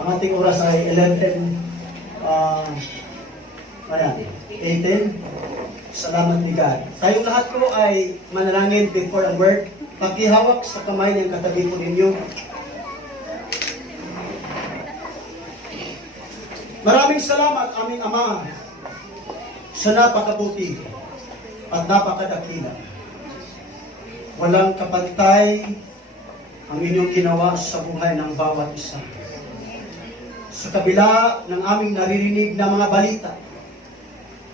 Ang ating oras ay 11, 18. Salamat ni God. Tayong lahat ko ay manalangin before ang word. Pakihawak sa kamay ng katabi po ninyo. Maraming salamat aming Ama sa napakabuti at napakadakila. Walang kapantay ang inyong ginawa sa buhay ng bawat isa. Sa kabila ng aming naririnig na mga balita,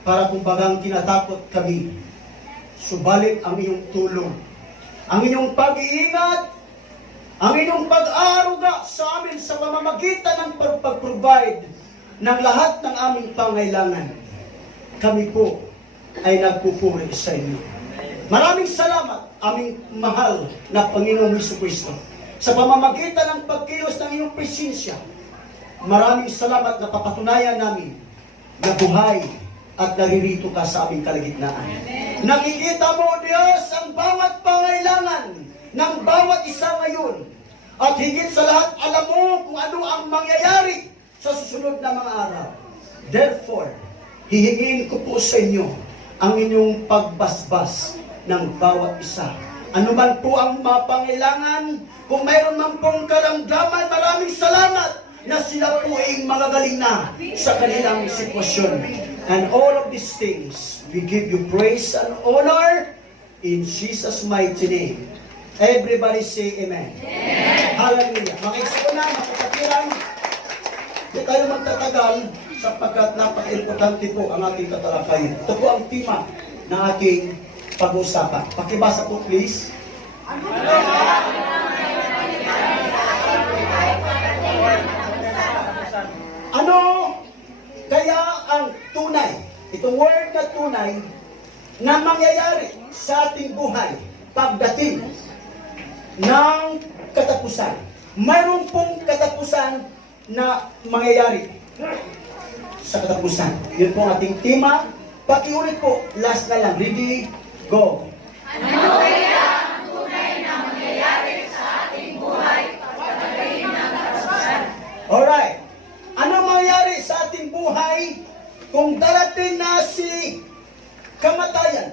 para kumbagang kinatakot kami, subalit ang iyong tulong, ang inyong pag-iingat, ang inyong pag-aaruga sa amin sa pamamagitan ng pag-provide ng lahat ng aming pangailangan, kami po ay nagpupuri sa inyo. Maraming salamat, aming mahal na Panginoong Jesucristo, sa pamamagitan ng pagkilos ng iyong presensya. Maraming salamat na papatunayan namin na buhay at naririto ka sa aming kalagitnaan. Nakikita mo, Diyos, ang bawat pangailangan ng bawat isa ngayon. At higit sa lahat, alam mo kung ano ang mangyayari sa susunod na mga araw. Therefore, hihingin ko po sa inyo ang inyong pagbasbas ng bawat isa. Ano man po ang mapangailangan, kung mayroon man pong karamdaman, maraming salamat na sila po ay magagaling na sa kanilang sitwasyon. And all of these things, we give you praise and honor in Jesus' mighty name. Everybody say amen. Amen. Hallelujah. Makikita ko na, makikatiran. Hindi tayo magtatagal sapagkat napaka-importante po ang ating katalakayan. Ito po ang tema ng ating pag-uusapan. Pakibasa po please. Ano kaya ang tunay, itong word na tunay, na mangyayari sa ating buhay pagdating ng katapusan? Mayroon pong katapusan na mangyayari sa katapusan. Yun po ang ating tema. Pakiulit po, last na lang. Ready, go. Ano kaya ang tunay na mangyayari sa ating buhay pagdating ng katapusan? Alright. Ano mangyayari sa ating buhay kung darating na si kamatayan?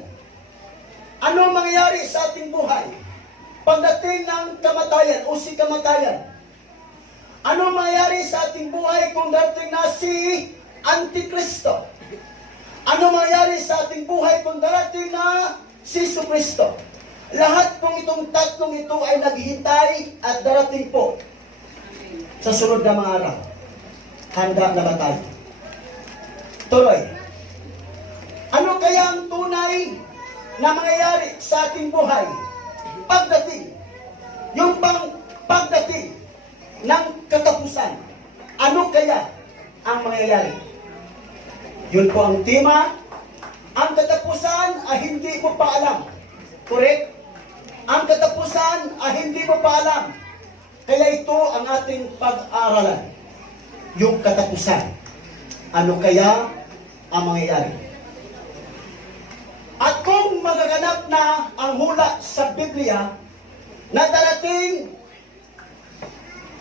Ano mangyayari sa ating buhay pagdating ng kamatayan o si kamatayan? Ano mangyayari sa ating buhay kung darating na si Antikristo? Ano mangyayari sa ating buhay kung darating na si Jesucristo? Lahat pong itong tatlong ito ay naghihintay at darating po sa sunod na mga araw. Handa na ba tayo? Tuloy. Ano kaya ang tunay na mangyayari sa ating buhay pagdating? Yung bang pagdating ng katapusan. Ano kaya ang mangyayari? Yun po ang tema. Ang katapusan ay hindi mo pa alam. Correct? Ang katapusan ay hindi mo pa alam. Kaya ito ang ating pag-aaralan. Yung katapusan. Ano kaya ang mangyayari? At kung magaganap na ang hula sa Biblia na darating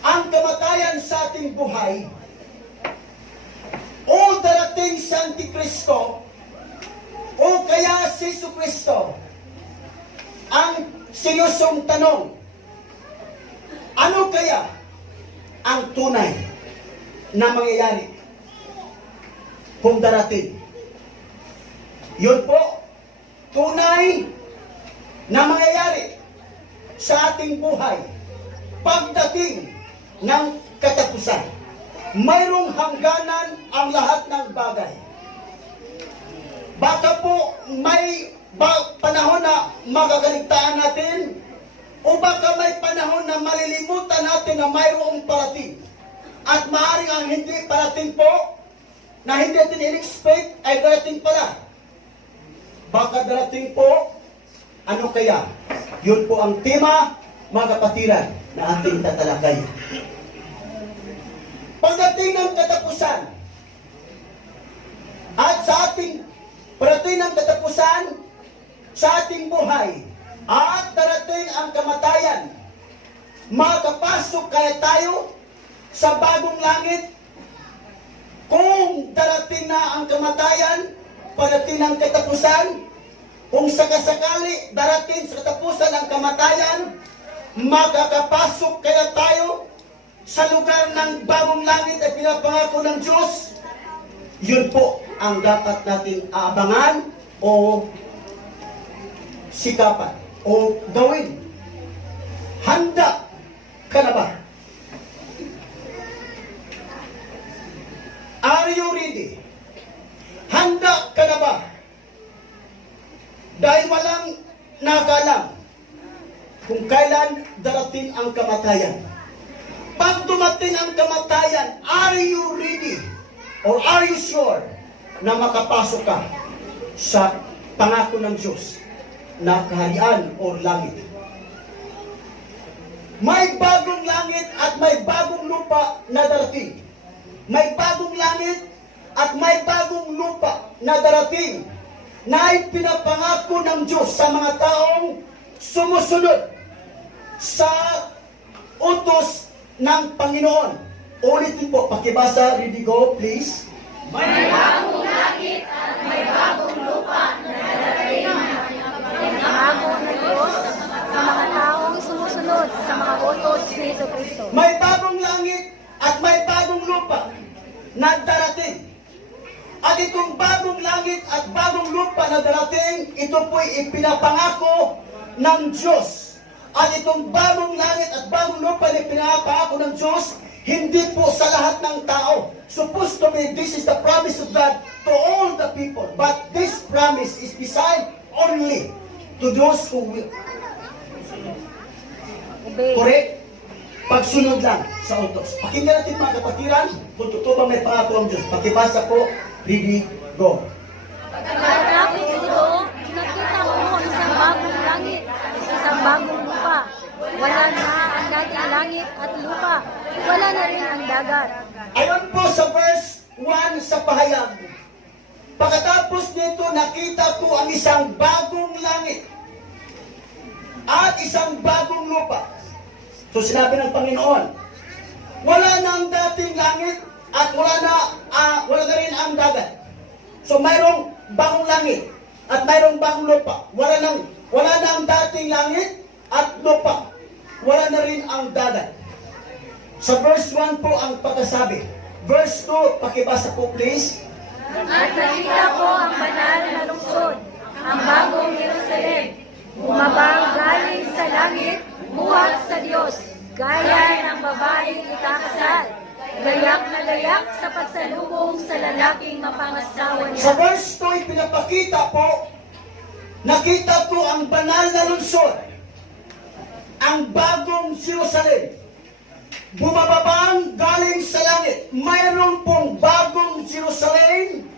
ang kamatayan sa ating buhay o darating si Antikristo o kaya si Jesucristo, ang seryosong tanong, ano kaya ang tunay na mangyayari kung darating? Yun po, tunay na mangyayari sa ating buhay pagdating ng katapusan. Mayroong hangganan ang lahat ng bagay. Baka po may panahon na magagaligtaan natin o baka may panahon na malilimutan natin na mayroong parating. At maaaring ang hindi parating po, na hindi natin in-expect, ay darating pala. Baka darating po, ano kaya? Yun po ang tema, mga kapatiran, na ating tatalakay. Pagdating ng katapusan, at sa ating parating ng katapusan, sa ating buhay, at darating ang kamatayan, makapasok kaya tayo sa bagong langit, kung darating na ang kamatayan, padating ang katapusan, kung sakasakali darating sa katapusan ang kamatayan, makakapasok kaya tayo sa lugar ng bagong langit at pinapangako ng Diyos. Yun po ang dapat natin aabangan o sikapan o gawin. Handa ka na ba? Are you ready? Handa ka na ba? Dahil walang nakalam kung kailan darating ang kamatayan. Pag dumating ang kamatayan, are you ready? Or are you sure na makapasok ka sa pangako ng Diyos na kaharian o langit? May bagong langit at may bagong lupa na darating. May bagong langit at may bagong lupa na darating na ipinapangako ng Diyos sa mga taong sumusunod sa utos ng Panginoon. Ulitin po, pakibasa, ready go, please. May bagong langit at may bagong lupa na darating ang pangako ng Diyos sa mga taong sumusunod sa mga utos ni Jesucristo. May bagong langit at may bagong lupa na darating. At itong bagong langit at bagong lupa na darating, ito po'y ipinapangako ng Diyos. At itong bagong langit at bagong lupa na ipinapangako ng Diyos, hindi po sa lahat ng tao. Supposed to be, this is the promise of God to all the people. But this promise is designed only to those who will. Correct? Pagsunod lang sa utos. Pakinggan natin mga kapatiran, kung totoo ba may pangako ang Diyos. Pakibasa po, ready, go. Pagkatapos ito, nakita ko ang isang bagong langit at isang bagong lupa. Wala na ang dating langit at lupa. Wala na rin ang dagat. Ayon po sa verse 1 sa pahayag. Pagkatapos nito, nakita ko ang isang bagong langit at isang bagong lupa. So sinabi ng Panginoon, wala na ang dating langit at wala na rin ang dagat. So mayroong bagong langit at mayroong bagong lupa. Wala na ang dating langit at lupa. Wala na rin ang dagat. Sa verse 1 po ang pagkasabi. Verse 2, pakibasa po please. At nakita ko ang banal na lungsod, ang bagong Jerusalem, bumabang galing sa langit, buhat sa Diyos, gaya ng babaeng ikakasal, gayak na gayak sa pagsalubong sa lalaking mapangasawa niya. Sa verse 2, pinapakita po, nakita ko ang banal na lungsod, ang bagong Jerusalem, bumababang galing sa langit. Mayroon pong bagong Jerusalem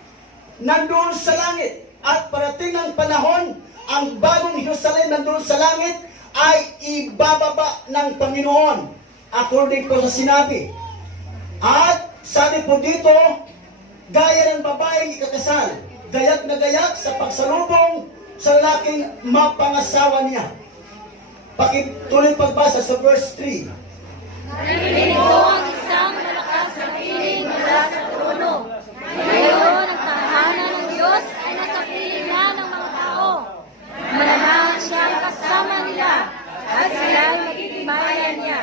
nandun sa langit. At parating ng panahon, ang bagong Jerusalem nandun sa langit ay ibababa ng Panginoon. According po sa sinabi. At sabi po dito, gaya ng babaeng ikakasal, gayak na gayak sa pagsalubong sa lalaking mapangasawa niya. Pakituloy pagbasa sa verse 3. Narinig ko ang isang malakas na piling mula sa trono. Ngayon, ang tahanan ng Diyos ay nasa piling na ng mga tao. Malamang siyang kasama nila at sila ay magiging bayan niya.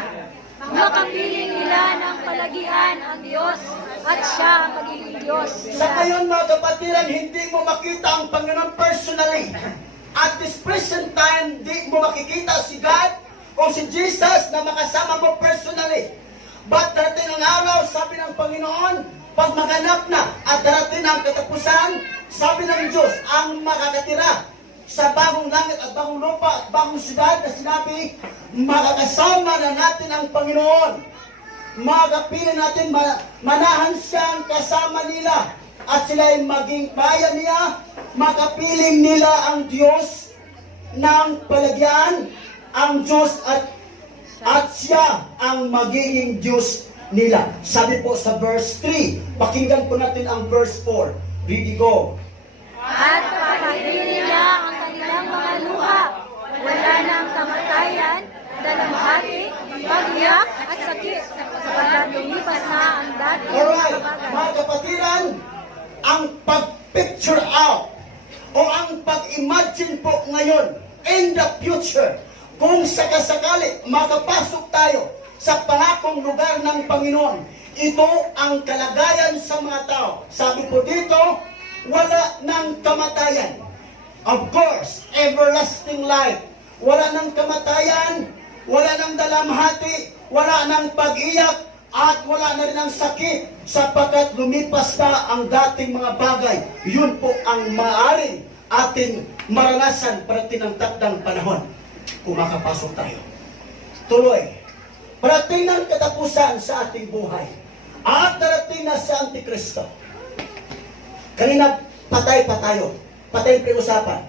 Makapiling nila ng palagian ang Diyos at siya ang magiging Diyos Sa nila. ngayon mga kapatiran, hindi mo makita ang Panginoon personally. At this present time, di mo makikita si God o si Jesus na makasama mo personally. But darating ang araw, sabi ng Panginoon, pag maganap na at darating ang katapusan, sabi ng Diyos, ang makakatira sa bagong langit at bagong lupa at bagong syudad na sinabi, makakasama na natin ang Panginoon. Makakapiling natin, manahan siyang kasama nila at sila ay maging bayan niya. Makapiling nila ang Diyos ng palagyan, ang Diyos at siya ang magiging Diyos nila. Sabi po sa verse 3, pakinggan po natin ang verse 4. Ready, go. At papahirin niya ang kanilang mga luha. Wala nang kamatayan, dalamhati, pagyak at sakit, sapagkat hanggang lumipas na ang dating Alright, mga bagay. mga kapatiran, ang pag-picture out o ang pag-imagine po ngayon in the future, kung sakasakali makapasok tayo sa pangakong lugar ng Panginoon, ito ang kalagayan sa mga tao. Sabi po dito, wala ng kamatayan. Of course, everlasting life. Wala ng kamatayan, wala ng dalamhati, wala ng pag-iyak, at wala na rin ang sakit sapagkat lumipas na ang dating mga bagay. Yun po ang maaaring ating maranasan parating ng takdang panahon kung makapasok tayo. Tuloy, parating ng katapusan sa ating buhay at darating na sa Antikristo. Kanina patay pa tayo. Patay ang usapan.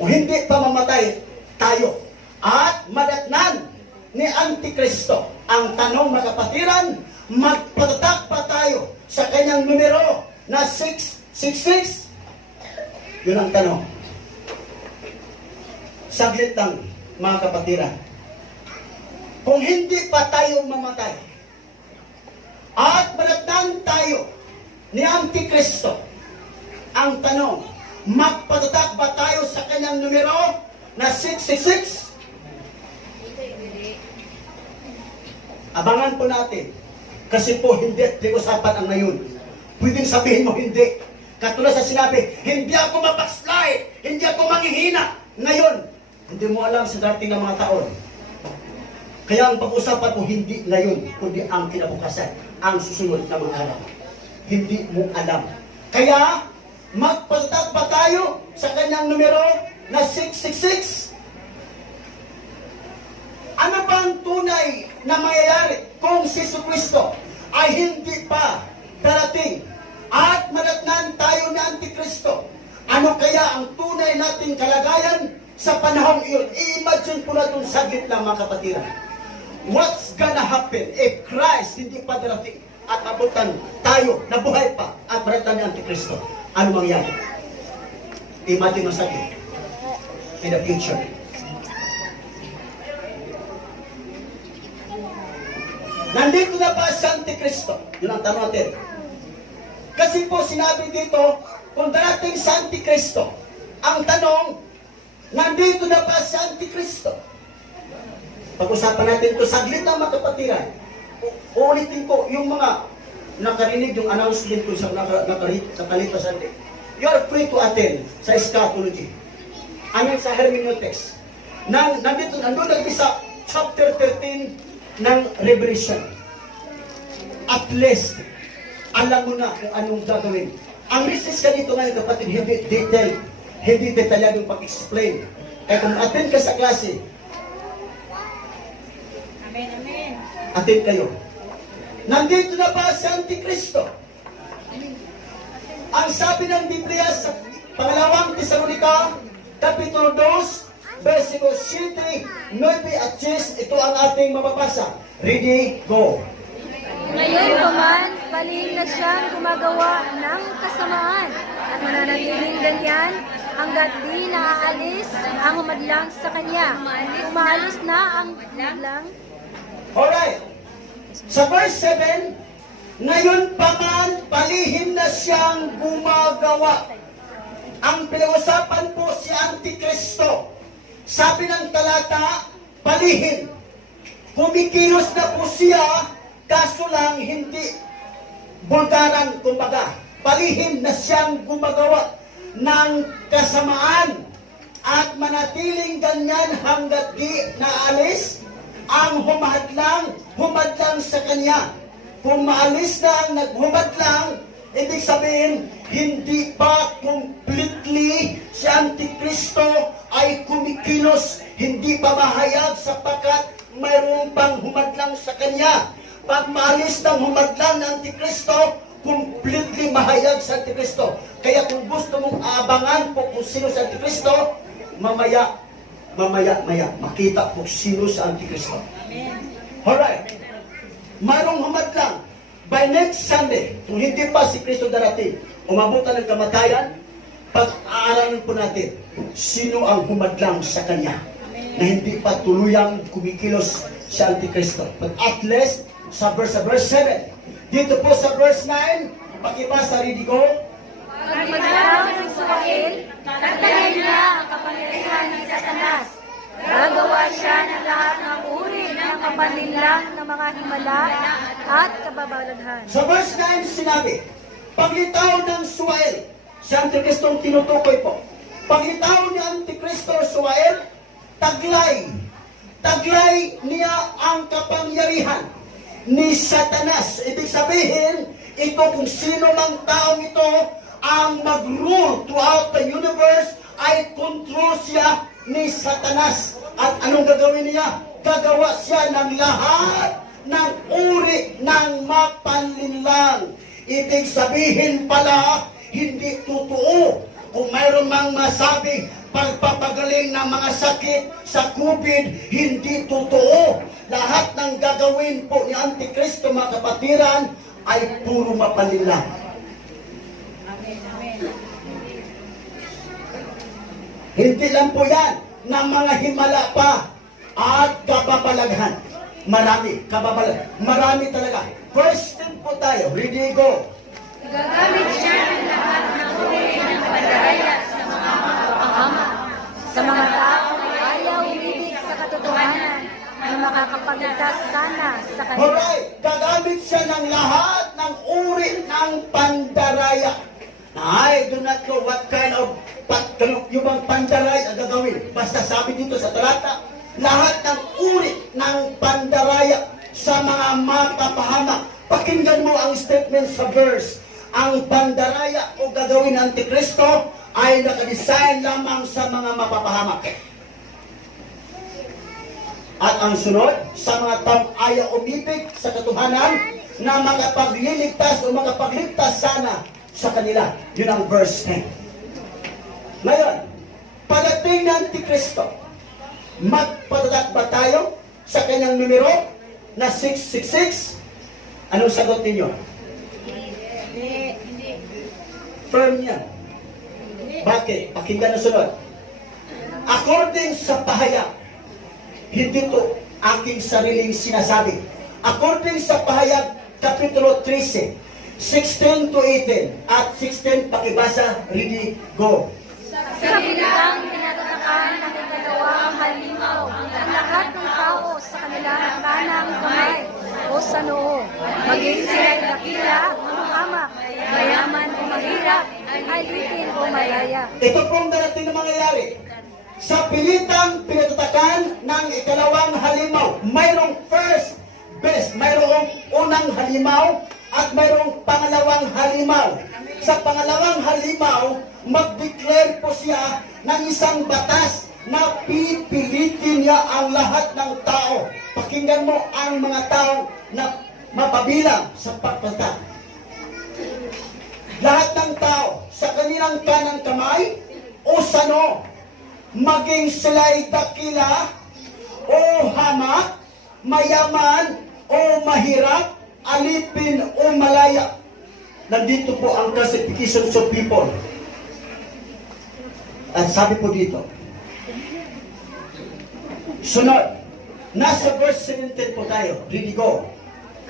O hindi pa mamatay tayo. At madatnan ni Antikristo. Ang tanong mga kapatiran, magpatatak pa tayo sa kanyang numero na 666? Yun ang tanong. Saglit lang mga kapatiran. Kung hindi pa tayo mamatay at madatnan tayo ni Antikristo, ang tanong, magpatatak ba tayo sa kanyang numero na 666? Abangan po natin. Kasi po hindi usapan ang ngayon. Pwedeng sabihin mo hindi. Katulad sa sinabi, hindi ako mapaslay, hindi ako manghihina. Ngayon, hindi mo alam sa dating ng mga taon. Kaya ang pag-usapan mo hindi ngayon, kundi ang kinabukasan, ang susunod na mga araw. Hindi mo alam. Kaya, magpatatak ba tayo sa kanyang numero na 666? Ano bang tunay na mayayari kung si Jesucristo ay hindi pa darating at madatnan tayo ni Antikristo? Ano kaya ang tunay nating kalagayan sa panahon iyon? I-imagine po natin saglit lang mga kapatiran. What's gonna happen if Christ hindi pa darating at abutan tayo na buhay pa at madatnan ni Antikristo? Ano mangyari? Imagine mo saglit. In the future. Nandito na ba si Antikristo? Yun ang tanong natin. Kasi po sinabi dito, kung darating si Antikristo, ang tanong, nandito na ba si Antikristo? Pag-usapan natin ito, saglit na mga kapatiran. Uulitin ko, yung mga nakarinig, yung announcement ko sa nakalipasan din. You are free to attend sa eschatology. Amin sa hermeneutics. Nandito, nandun natin sa chapter 13, ng Revelation. At least, alam mo na kung anong gagawin. Ang message ka dito ngayon, kapatid, hindi detalyadong pag-explain. Kaya kung attend ka sa klase, Amen. attend kayo. Nandito na ba si Antikristo? Ang sabi ng Biblia sa pangalawang Tesalonica, Kapitulo 2, Versikulo 7, 9 at 10, ito ang ating mababasa. Ready, go. Ngayon pa man, palihim na siyang gumagawa ng kasamaan at mananatiling ganyan hanggat di naaalis ang humadlang sa kanya. Umaalis na ang humadlang. Alright. Sa verse 7, ngayon pa man, palihim na siyang gumagawa. Ang pinag-usapan po si Antikristo. Sabi ng talata, palihim. Kumikilos na po siya, kaso lang hindi bulgaran, kumbaga. Palihim na siyang gumagawa ng kasamaan at manatiling ganyan hanggat di naalis ang humadlang sa kanya. Kung maalis na ang naghumadlang, ibig sabihin, hindi pa completely si Antikristo ay kumikilos, hindi pa mahayag sapagkat mayroon pang humadlang sa kanya. Pag maalis ng humadlang ng Antikristo, completely mahayag sa Antikristo. Kaya kung gusto mong abangan po kung sino sa Antikristo, mamaya, makita po sino sa Antikristo. Alright. Mayroong humadlang. By next Sunday, kung hindi pa si Kristo darating, umabutan ng kamatayan, pag-aaralan po natin, sino ang humadlang sa Kanya, na hindi pa tuluyang kumikilos sa Antikristo. But at least, sa verse 7. Dito po sa verse 9, pakibasa, ready go. Pag maglalaw ng suwail, tatanggalin niya ang kapangyarihan ng Satanas. Gagawa siya ng lahat ng uri ng kapaninlang ng mga himala at kababalaghan. Sa verse 9 sinabi, paglitaw ng Suwael, si Antikristo ang tinutukoy po. Paglitaw ni Antikristo Suwael, taglay niya ang kapangyarihan ni Satanas. Ibig sabihin, ito kung sino mang taong ito ang mag-rule throughout the universe, ay control siya ni Satanas. At anong gagawin niya? Gagawa siya ng lahat ng uri ng mapanlinlang. Ibig sabihin pala, hindi totoo. Kung mayroon mang masabi, pagpapagaling ng mga sakit sa COVID, hindi totoo. Lahat ng gagawin po ni Antikristo, mga kapatiran, ay puro mapanlinlang. Hindi lang po yan ng mga himala pa at kababalaghan. Marami, kababalaghan. Marami talaga. First step po tayo. Ready, go. Gagamit siya ng lahat ng uri ng pandaraya sa mga mapapahama, sa mga taong ayaw umibig sa katotohanan na makakapagligtas sana sa kanila. Alright, gagamit siya ng lahat ng uri ng pandaraya. I do not know what kind of yung bang pandaraya ang gagawin. Basta sabi dito sa talata, lahat ng uri ng pandaraya sa mga mapapahama. Pakinggan mo ang statement sa verse. Ang pandaraya o gagawin ng Antikristo ay nakadesign lamang sa mga mapapahamak. At ang sunod, sa mga taong ayaw umibig sa katotohanan na makapagliligtas o makapagligtas sana sa kanila. Yun ang verse 10. Ngayon, pagdating ng Antikristo, magpatatak ba tayo sa kanyang numero na 666? Anong sagot ninyo? Firm yan. Bakit? Pakinggan ang sunod. According sa pahayag, hindi to aking sariling sinasabi. According sa pahayag, Kapitulo 13, 16 to 18, at 16, pakibasa, ready, go. Sa pilitang tinatatakan ng ikalawang halimaw ang lahat ng tao sa kanilang kanang kamay o sa noo, maging sila'y dakila o mahamak, mayaman o mahirap, alipin o malaya. Ito pong darating na mangyayari. Sa pilitang pinatatakan ng ikalawang halimaw, mayroong first best, mayroong unang halimaw at mayroong pangalawang halimaw. Sa pangalawang halimaw, mag-declare po siya ng isang batas na pipilitin niya ang lahat ng tao. Pakinggan mo ang mga tao na mapabilang sa pagpata. Lahat ng tao sa kanilang kanang kamay o sano, maging sila'y dakila o hamak, mayaman o mahirap, alipin o malaya. Nandito po ang classifications of people. At sabi po dito, sunod, nasa verse 17 po tayo. Ready, go.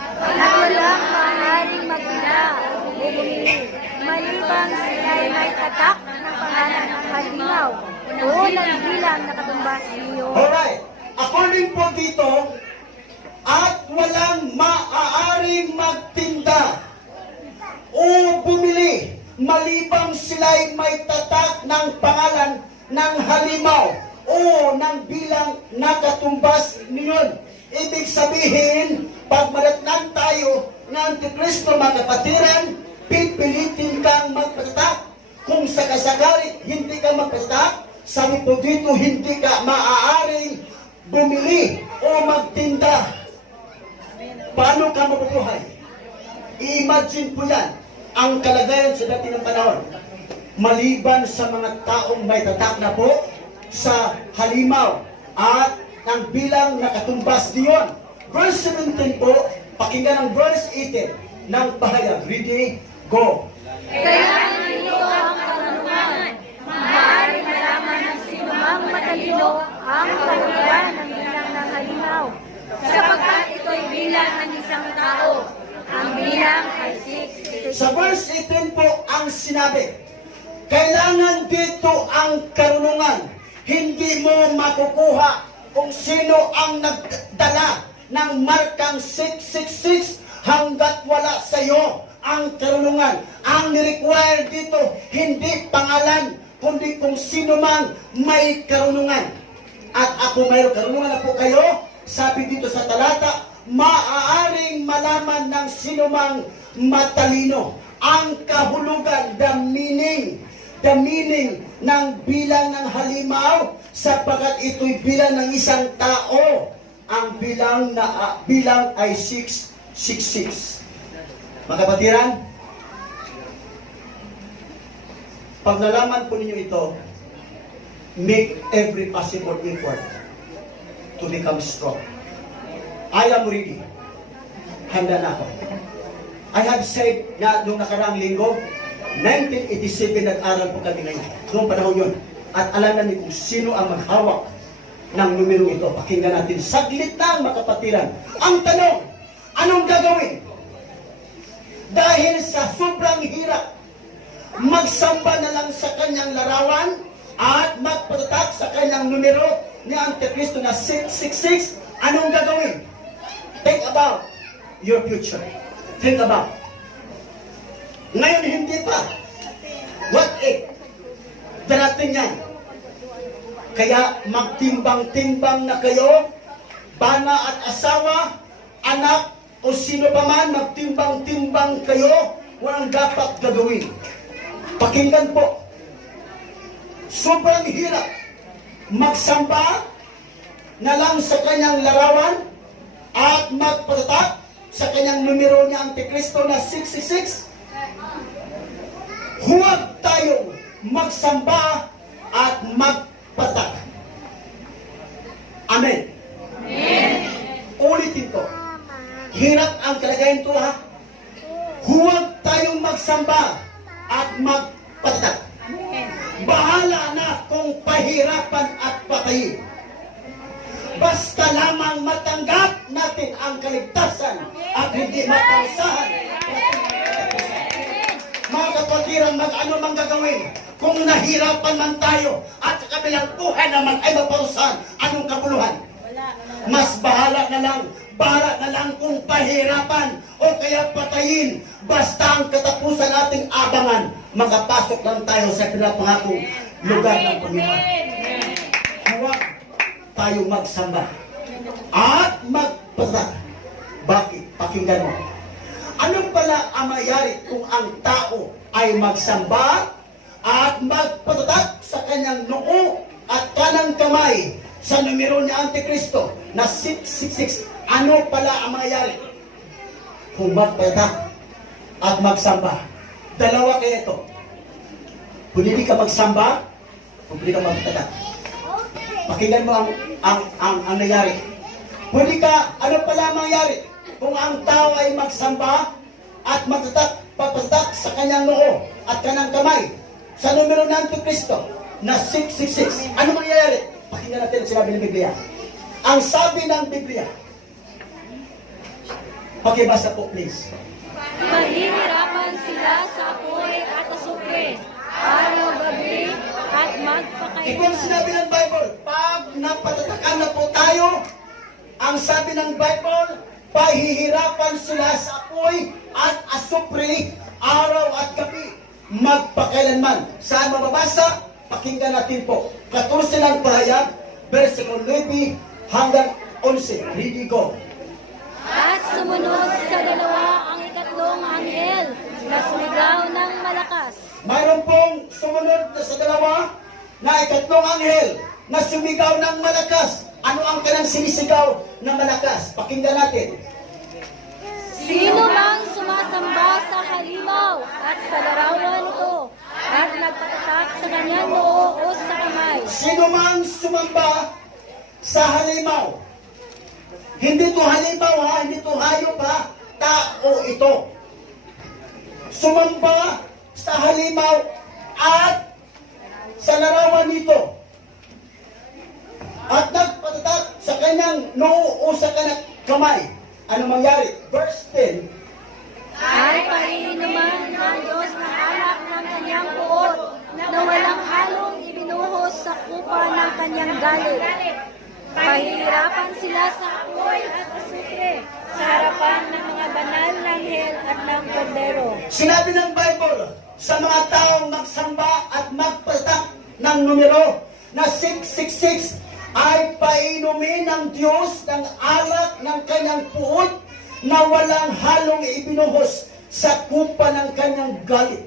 At walang maaaring magila o bumili, malibang sila'y may tatak ng pangalan ng halimaw o nagbilang na katumbas niyo. Alright. According po dito, at walang maaaring magtinda o bumili, malibang sila'y may tatak ng pangalan ng halimaw o ng bilang nakatumbas niyon. Ibig sabihin, pag madatnan tayo ng Antikristo, mga kapatiran, pipilitin kang magpatatak. Kung sakasakali hindi ka magpatatak, sabi po dito, hindi ka maaaring bumili o magtinda. Paano ka mabubuhay? I-imagine po yan ang kalagayan sa dati ng panahon. Maliban sa mga taong may tatak na po sa halimaw at ang bilang nakatumbas diyon. Verse 17 po, pakinggan ang verse 18 ng pahayag. Ready, go. Kaya nandito ang karunungan, maaaring malaman ng sinumang matalino ang kahulugan ng bilang ng halimaw, sapagkat ito ito'y bilang ng isang tao. Ang bilang ay 666. Sa verse 18 po ang sinabi, kailangan dito ang karunungan. Hindi mo makukuha kung sino ang nagdala ng markang 666 hanggat wala sa iyo ang karunungan. Ang required dito, hindi pangalan, kundi kung sino man may karunungan. At ako mayroong karunungan na po kayo, sabi dito sa talata, maaaring malaman ng sino mang matalino ang kahulugan, the meaning ng bilang ng halimaw, sapagkat ito'y bilang ng isang tao. Ang bilang ay 666. Mga kapatiran, pag nalaman po ninyo ito, make every possible effort to become strong. I am ready. Handa na ako. I have said na nung nakaraang linggo, 1987 nag-aral po kami ngayon. Noong panahon yun. At alam namin kung sino ang maghawak ng numerong ito. Pakinggan natin. Saglit lang, mga kapatiran. Ang tanong, anong gagawin? Dahil sa sobrang hirap, magsamba na lang sa kanyang larawan at magpatatak sa kanyang numero ni Antikristo na 666. Anong gagawin? Think about your future. Think about. Ngayon hindi pa. What if? Darating yan. Kaya magtimbang-timbang na kayo, bana at asawa, anak, o sino pa man, magtimbang-timbang kayo, walang dapat gagawin. Pakinggan po. Sobrang hirap. Magsamba na lang sa kanyang larawan at magpatatak sa kanyang numero ni Antikristo na 666. Huwag tayong magsamba at magpatak. Amen. Amen. Ulitin ko. Hirap ang kalagayan ko, ha? Huwag tayong magsamba at magpatak. Bahala na kung pahirapan at patayin. Basta lamang matanggap natin ang kaligtasan at hindi maparusahan. Mga kapatiran, mag-ano mang gagawin. Kung nahirapan man tayo at sa kabilang buhay naman ay maparusahan, anong kabuluhan? Mas bahala na lang kung pahirapan o kaya patayin. Basta ang katapusan nating abangan, makapasok lang tayo sa pinapangakong lugar ng Panginoon. Huwag tayo magsamba at magpasak. Bakit? Pakinggan mo. Ano pala ang mayari kung ang tao ay magsamba at magpatatak sa kanyang noo at kanang kamay sa numero ni Antikristo na 666? Ano pala ang mayari kung magpatatak at magsamba? Dalawa kaya ito. Kung hindi ka magsamba, kung hindi ka magpatatak. Pakinggan mo ang nangyari. Huli ka, ano pala ang mangyari? Kung ang tao ay magsamba at magpapatak sa kanyang noo at kanang kamay sa numero ng Antikristo na 666. Ano mangyayari? Pakinggan natin ang sinabi ng Biblia. Ang sabi ng Biblia. Pakibasa po, please. Mahihirapan sila sa apoy at asupre, araw-gabi at magpakailan. Ito ang sinabi ng Bible. Pag napatatakan na po tayo, ang sabi ng Bible, pahihirapan sila sa apoy at asupre, araw at gabi, magpakailanman. Saan mababasa? Pakinggan natin po. 14 ng pahayag, versikulo 9 hanggang 11. Ready, go. At sumunod sa dalawa ang ikatlong anghel na sumigaw ng malakas. Mayroon pong sumunod sa dalawa na ikatlong anghel na sumigaw ng malakas. Ano ang kanyang sinisigaw na malakas? Pakinggan natin. Sino mang sumasamba sa halimaw at sa larawan nito at nagpatatak sa kanyang noo o sa kamay. Sino mang sumamba sa halimaw. Hindi to halimaw, ha? Hindi to hayop, ha? Tao ito. Sumamba sa halimaw at sa larawan nito. At nagpatatak sa kanyang noo o sa kanyang kamay. ano mangyari? Verse 10, Ay painuman ng Diyos ng alak ng kanyang puot na walang halong ibinuhos sa kupa ng kanyang galit. Pahihirapan sila sa apoy at asukre sa harapan ng mga banal na anghel at ng kordero. sinabi ng Bible sa mga taong magsamba at magpatak ng numero na 666 ay painumin ng Diyos ng alak ng kanyang puot na walang halong ibinuhos sa kupa ng kanyang galit.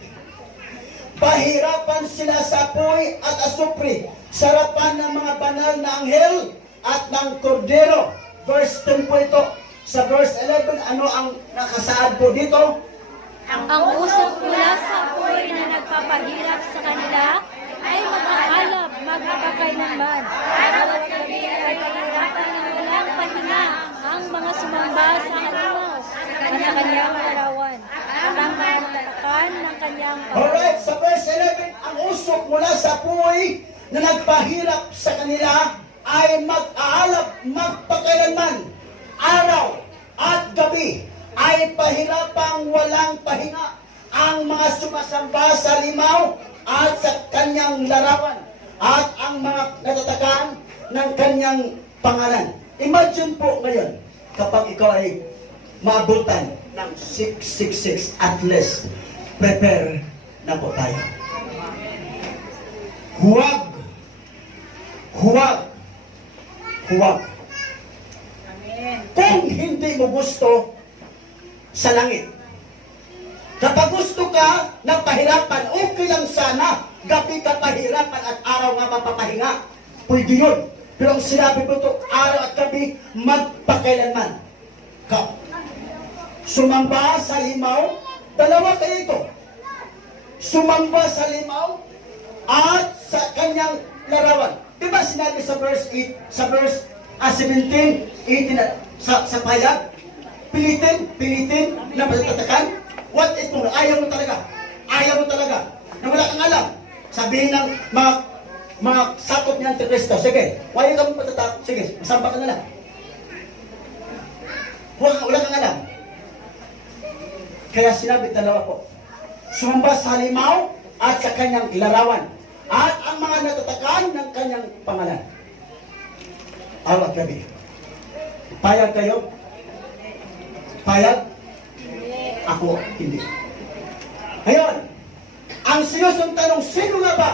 Pahirapan sila sa apoy at asupre sa harapan ng mga banal na anghel at ng kordero. Verse 10 po ito. Sa verse 11, ano ang nakasaad po dito? Ang usok mula sa apoy na nagpapahirap sa kanila ay mag-aalab magpapakailanman. Bawat gabi ay pahirapan ng walang pahinga ang mga sumamba sa halimaw at sa kanyang larawan at ang mga matalakan ng kanyang Alright, sa verse 11, ang usok mula sa apoy na nagpahirap sa kanila ay mag-aalab magpakailanman. Araw at gabi ay pahirapang walang pahinga ang mga sumasamba sa limaw at sa kanyang larawan at ang mga natatakan ng kanyang pangalan. Imagine po ngayon, kapag ikaw ay maabutan ng 666, at least, prepare na po tayo. Huwag kung hindi mo gusto sa langit. Kapag gusto ka ng pahirapan, okay lang sana. Gabi ka pahirapan at araw nga mapapahinga. Pwede yun. Pero ang sinabi ko ito, araw at gabi, magpakailanman. Sumamba sa limaw, dalawa kayo ito. Sumamba sa limaw at sa kanyang larawan. Diba sinabi sa verse 8, sa verse 17, 18, sa payag? Pilitin na matatakan. What ito? Ayaw mo talaga. Na wala kang alam. Sabihin ng mga sakop niyan sa Kristo, sige, wala kang patatak, sige, masamba ka na lang. Wala kang alam. Kaya sinabi dalawa po, sumamba sa halimaw at sa kanyang ilarawan at ang mga natatakan ng kanyang pangalan. Araw at gabi. Payag kayo? Payag? Ako, hindi. Ngayon, ang sinusong tanong, sino nga ba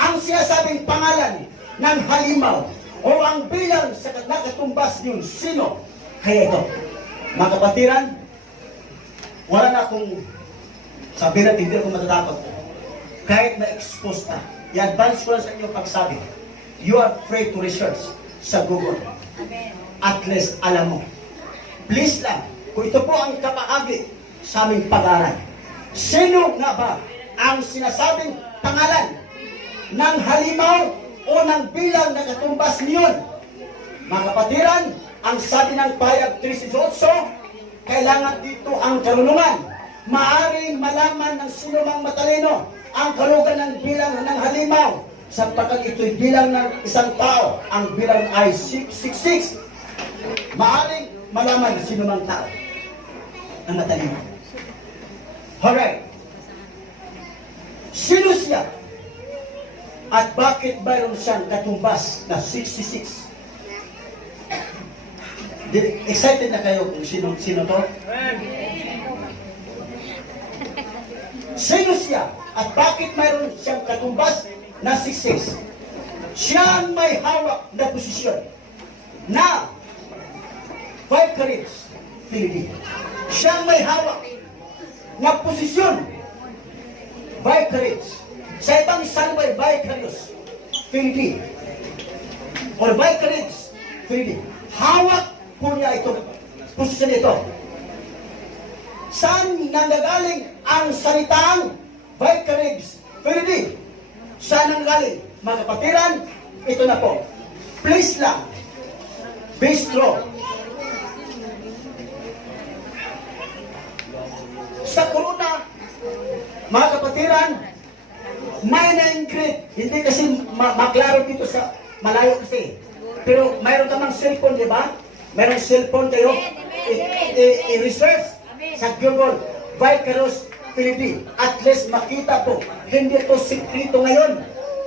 ang sinasabing pangalan ng halimaw o ang bilang sa nakatumbas yun? Sino? Kaya ito, mga kapatiran, wala na akong sabihin at hindi ako matatakot. Kahit na-expose na, i-advance ko lang sa inyo pagsabi, you are free to research sa Google. At least alam mo. Please lang, kung ito po ang kapaagi sa aming pag-aaral, sino nga ba ang sinasabing pangalan ng halimaw o ng bilang na katumbas niyon? Mga kapatiran, ang sabi ng payag 3:18, kailangan dito ang karunungan. Maaring malaman ng sino mang matalino ang kalugan ng bilang ng halimaw sapagkat ito'y bilang ng isang tao. Ang bilang ay 666. Maaring malaman ng sino mang tao na matalino. Alright. Sino siya? At bakit mayroon siyang katumbas na 66? Excited na kayo kung sino to? Sino siya? At bakit mayroon siyang katumbas na 66? Siya ang may hawak na posisyon na 5 caribs, Philippines. Siya ang may hawak na posisyon, Vicarious. Sa ibang salbay, Vicarious, Philippines. Or Vicarious, Philippines. Hawak po niya ito, posisyon ito. Saan nanggagaling ang salitang Vicarious, Philippines? Saan nanggagaling? Mga kapatiran, ito na po. Please lang, bistro. Sa corona, mga kapatiran, may na-increase. Hindi kasi maklaro dito sa malayo kasi. Pero mayroon ka mang cellphone, di ba? Mayroong cellphone kayo. i-research sa Google, Vicarious Philippines. At least makita po, hindi to sikrito ngayon.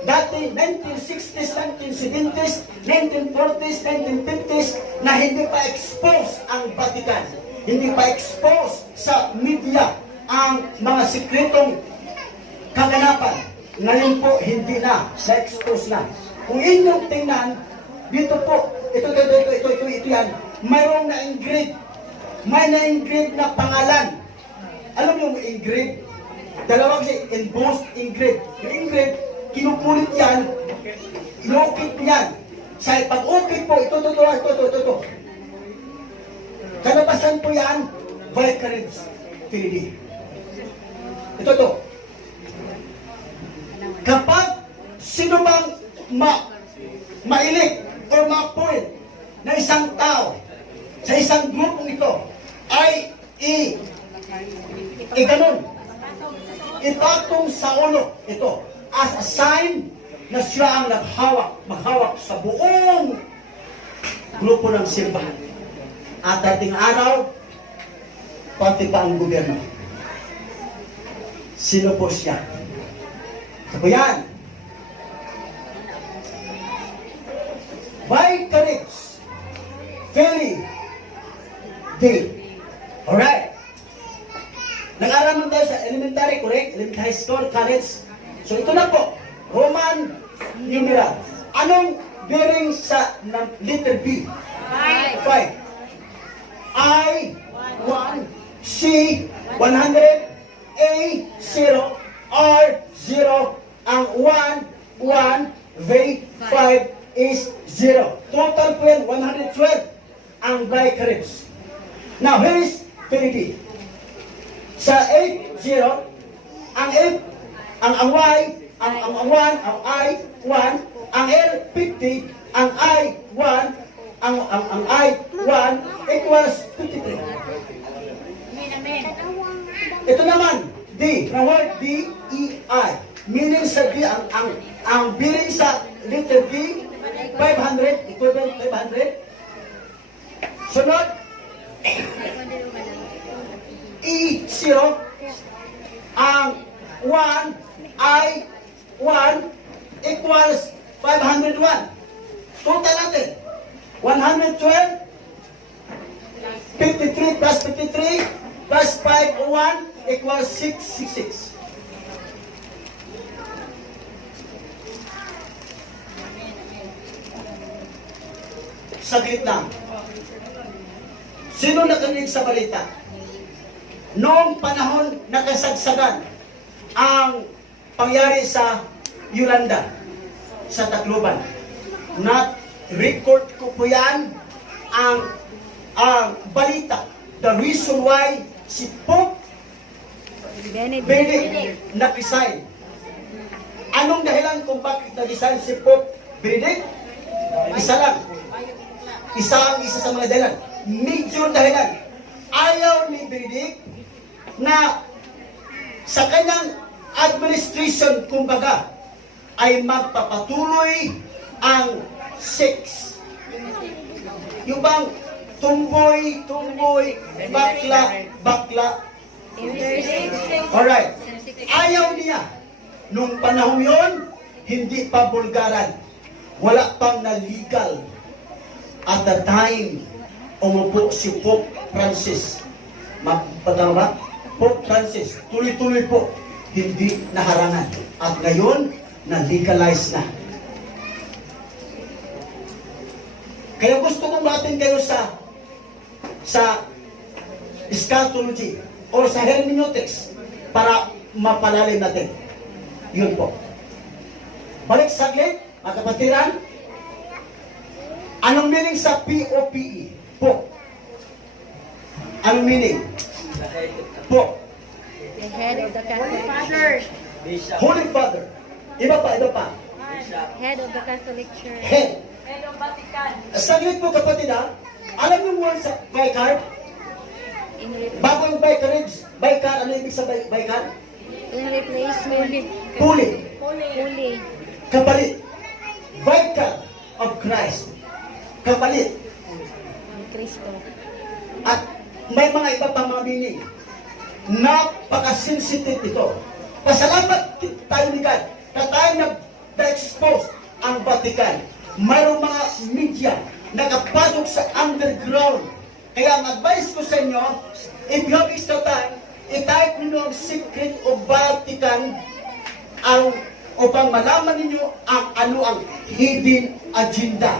Dati, 1960s, 1970s, 1940s, 1950s, na hindi pa expose ang Vatican. Hindi pa expose sa media ang mga sikretong kaganapan. Ngayon po, hindi na, na-expose na. Kung inyong tingnan, dito po, ito yan, mayroong na-engrave. May na-engrave na pangalan. Alam mo yung engrave? Dalawang kasi, embossed, engrave. Yung engrave, kinukulit yan, inukit yan. Sa pag-ukit po, ito. Kalabasan po yan, Vicarious Philippines. Ito. Kapag sino bang mailik o ma-point na isang tao sa isang grupong ito ay ganun, ipatong sa ulo ito as a sign na siya ang maghawak sa buong grupo ng simbahan. At dating araw, pati pa ang gobyerno. Sino po siya? Ito yan. Vicarious Philippines Day. Alright. Nag-aral naman tayo sa elementary, correct? Elementary high school, college. So ito na po, Roman numeral. Anong bearing sa letter B? 5. I, 1, C, 100, A, 0, R, 0, ang 1, V, 5 is 0. Total po yan, 112 ang Vicarious. Now, here is Philippines. Sa 8, 0, ang F, ang Y, ang 1, ang I, 1, ang L, 50, ang I, 1, ang I, 1, equals 53. Ito naman, D, na word D, E, I. Meaning sa D, ang bearing sa letter D, 500, equivalent 500. Sunod, E, 0, ang 1, I, 1, equals 501. Total natin, 112, 53 plus 53 plus 501 equals 666. Saglit lang. Sino nakarinig sa balita? Noong panahon nakasagsagan ang pangyari sa Yolanda, sa Tacloban. Record ko po yan ang balita. The reason why si Pope Benedict nag-resign. Anong dahilan kung bakit nag-resign si Pope Benedict? Isa lang. Isa sa mga dahilan. Major dahilan. Ayaw ni Benedict na sa kanyang administration, kumbaga, ay magpapatuloy ang sex. Yung bang tumboy, bakla. Alright. Ayaw niya. Nung panahon yon, hindi pa bulgaran. Wala pang na legal. At the time, umupo si Pope Francis. Magpatama, Pope Francis, tuloy-tuloy po, hindi naharangan. At ngayon, na-legalize na. Kaya gusto kong matin kayo sa eschatology or sa hermeneutics para mapalalim natin. Yun po. Balik saglit, mga kapatiran. Anong meaning sa P-O-P-E? Po. Anong meaning? Po. The head of the Catholic Church. Holy Father. Iba pa. Head of the Catholic Church. Head. Head of Vatican. Saglit po kapatid ha. Alam niyo mo sa Vicar? Bago yung Vicarage. Vicar, ano ibig sa Vicar? In replacement. Puli. Holy. Kapalit. Vicar of Christ. Kapalit. Cristo. At may mga iba pang mga meaning. Napaka-sensitive ito. Pasalamat tayo ni God na tayo na-expose ang Vatican. Mayroong mga media nakapasok sa underground. Kaya ang advice ko sa inyo, if you have extra time, i-type ninyo ang Secret of Vatican upang malaman ninyo ang ano ang hidden agenda.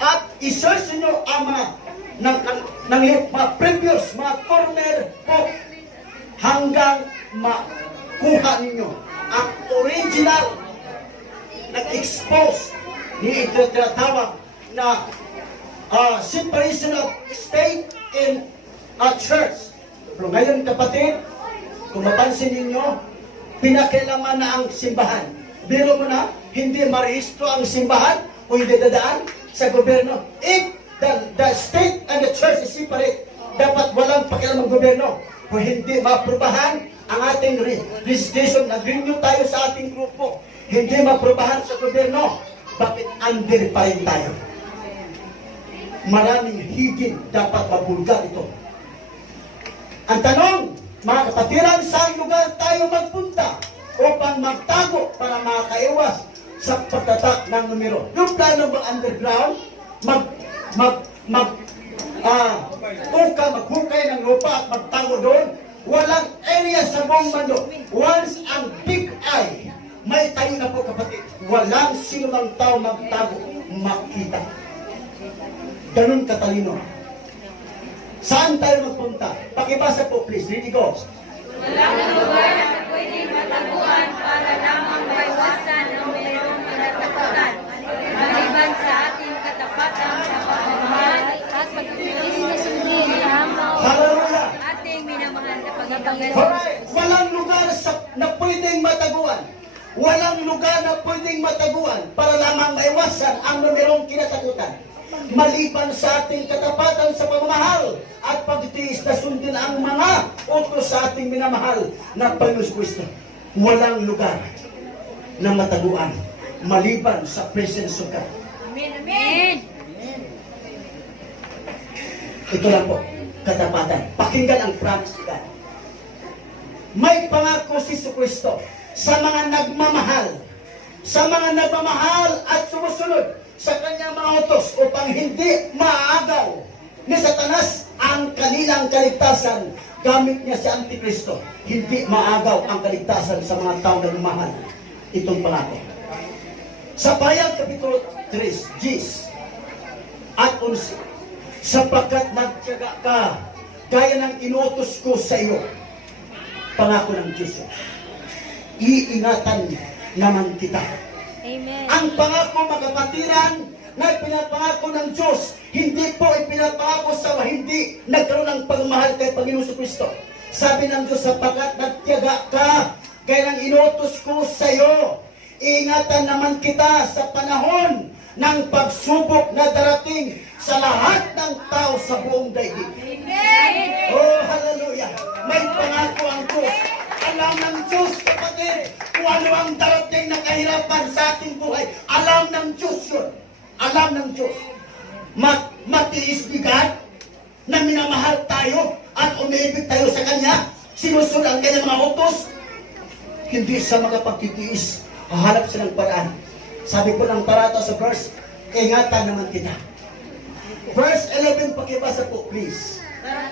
At i-search ninyo ang mga previous, mga former pope hanggang makuha ninyo ang original nag-expose ni ito tinatawag na separation of state and church. Pero ngayon kapatid, kung mapansin ninyo, pinakilaman na ang simbahan. Biro mo na, hindi marehistro ang simbahan o hindi dadaan sa gobyerno. If the state and the church is separate, dapat walang pakialam ang gobyerno. Kung hindi maprubahan ang ating registration, nag-renew tayo sa ating grupo, hindi maprubahan sa gobyerno, bakit under pa rin tayo? Maraming higit dapat mabulgar ito. Ang tanong, mga kapatiran, saan lugar tayo magpunta upang magtago para makaiwas sa pagtatak ng numero? Yung plano ba underground, maghukay ng lupa at magtago doon, walang area sa buong mundo. Once ang big eye, may tayo na po kapatid, walang sino mang tao magtago, makita. Ganun katalino. Saan tayo magpunta? Pakibasa po please, ready go. Walang lugar na pwedeng mataguan para lamang maiwasan ng mayroong kinatakutan. Maliban sa ating katapatan sa pagmamahal at pagtitis na sundin ang Hallelujah! ating minamahal na pagkapangalan. Alright, walang lugar na pwedeng mataguan. Walang lugar na pwedeng mataguan para lamang maiwasan ang numerong kinatakutan. Maliban sa ating katapatan sa pamamahal at pagtitiis na sundin ang mga utos sa ating minamahal na Panginoon Kristo. Walang lugar na mataguan maliban sa presence of God. Amen. Amen. Ito lang po, katapatan. Pakinggan ang promise ni God. May pangako si Kristo sa mga nagmamahal, at sumusunod sa kanyang mga utos upang hindi maagaw ni Satanas ang kanilang kaligtasan. Gamit niya si Antikristo. Hindi maagaw ang kaligtasan sa mga tao na lumahal. Itong pangako. Sa Payag Kapitulo 3, Gs at 11, sapagkat nagtiyaga ka, gaya ng inutos ko sa iyo, pangako ng Diyos, iingatan naman kita. Amen. Ang pangako mga kapatiran na pinapangako ng Diyos, hindi po ipinapangako sa hindi nagkaroon ng pagmamahal kay Panginoon Kristo. Sabi ng Diyos, sapagkat nagtiyaga ka, kaya ng inutos ko sa iyo, ingatan naman kita sa panahon ng pagsubok na darating sa lahat ng tao sa buong daigdig. Amen. Oh, hallelujah! May pangako ang Diyos. Alam ng Diyos, kapatid, kung ano ang darating na kahirapan sa ating buhay. Alam ng Diyos yun. Alam ng Diyos. Matiis bigat na minamahal tayo at umiibig tayo sa Kanya. Sinusunod ang Kanyang mga utos. Hindi sa mga pagtitiis. Hahanap siya ng paraan. Sabi po ng parata sa verse, ingatan naman kita. Verse 11, pakibasa po, please.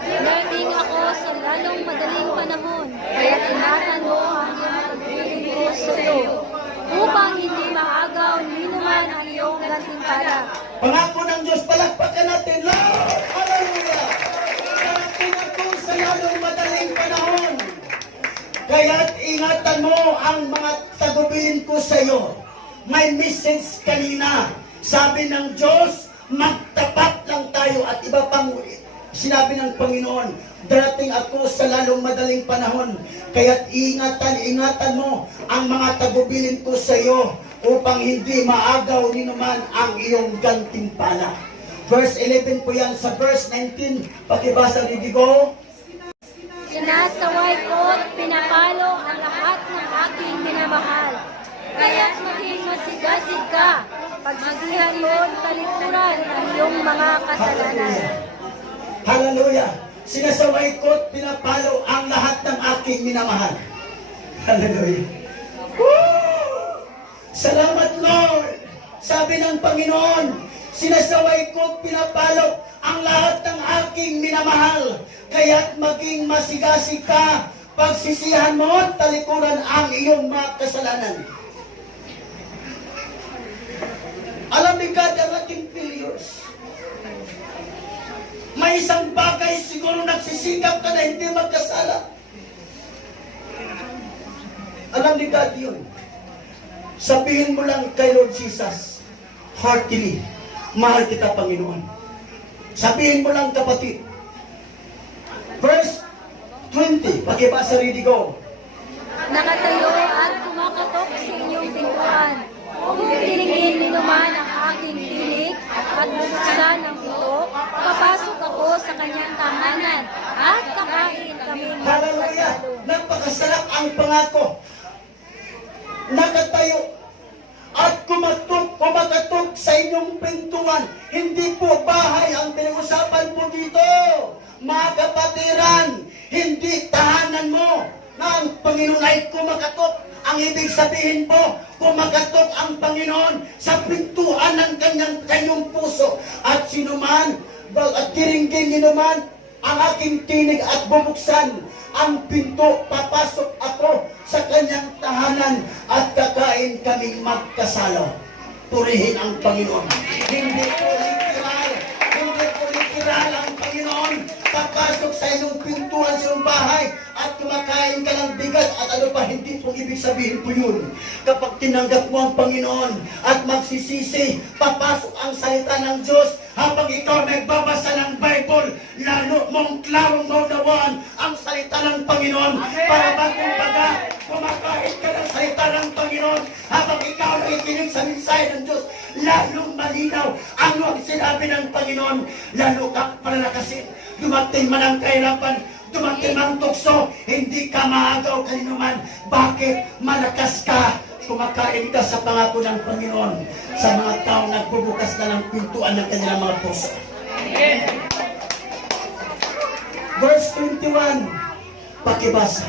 Darating ako sa lalong madaling panahon, kaya ingatan mo ang iyong pagpiling ko sa iyo, upang hindi maagaw ni naman ang iyong gantimpala. Pangako ng Diyos, palakpakan natin, Lord! Hallelujah! Darating ako sa lalong madaling panahon, kaya't ingatan mo ang mga tagubilin ko sa iyo. May message kanina, sabi ng Diyos, magtapat lang tayo at iba pang sinabi ng Panginoon, darating ako sa lalong madaling panahon, kaya't ingatan mo ang mga tagubilin ko sa iyo upang hindi maagaw ni naman ang iyong gantimpala. Verse 11 po yan. Sa verse 19, pakibasa ni Digo. Sinasaway ko at pinapalo ang lahat ng aking minamahal, kaya't maging masigasig ka, pagsisihan mo at talikuran ang iyong mga kasalanan. Hallelujah. Sinasaway ko't pinapalo ang lahat ng aking minamahal. Hallelujah. Woo! Salamat, Lord. Sabi ng Panginoon, sinasaway ko't pinapalo ang lahat ng aking minamahal. Kaya't maging masigasig ka, pagsisihan mo at talikuran ang iyong mga kasalanan. Alam ni God ang ating failures. May isang bagay siguro nagsisikap ka na hindi magkasala. Alam ni God yun. Sabihin mo lang kay Lord Jesus, heartily, mahal kita, Panginoon. Sabihin mo lang, kapatid. Verse 20, pakibasa, ready, go. Nakatayo at kumakatok sa inyong pintuan. Kung tinigin ninuman ang aking tinig at buksan ang pinto, papasok ako sa kanyang tahanan at kakain kami Hallelujah! Napakasarap ang pangako. Nakatayo at kumakatok sa inyong pintuan. Hindi po bahay ang pinag-usapan po dito. Mga kapatiran, hindi tahanan mo na ang Panginoon ay kumakatok. Ang ibig sabihin po, kumakatok ang Panginoon sa pintuan ng kanyang puso. At sinuman, at tiringgin niyo naman ang aking tinig at bubuksan ang pinto, papasok ako sa kanyang tahanan at kakain kaming magkasalo. Purihin ang Panginoon. Hindi po literal ang Panginoon. Papasok sa inyong pintuan sa iyong bahay at kumakain ka ng bigas at ano pa, hindi po ibig sabihin po yun. Kapag tinanggap mo ang Panginoon at magsisisi, papasok ang salita ng Diyos habang ikaw nagbabasa ng Bible, lalo mong klarong maunawaan ang salita ng Panginoon. Para ba kumbaga, kumakain ka ng salita ng Panginoon habang ikaw nakikinig sa mensahe ng Diyos, lalong malinaw ano ang sinabi ng Panginoon, lalo ka palalakasin. Dumating man ang kahirapan, dumating man ang tukso, hindi ka maagaw kaninuman. Bakit? Malakas ka. Kumakain ka sa pangako ng Panginoon sa mga taong nagbubukas na ng pintuan ng kanilang mga puso. Verse 21, pakibasa.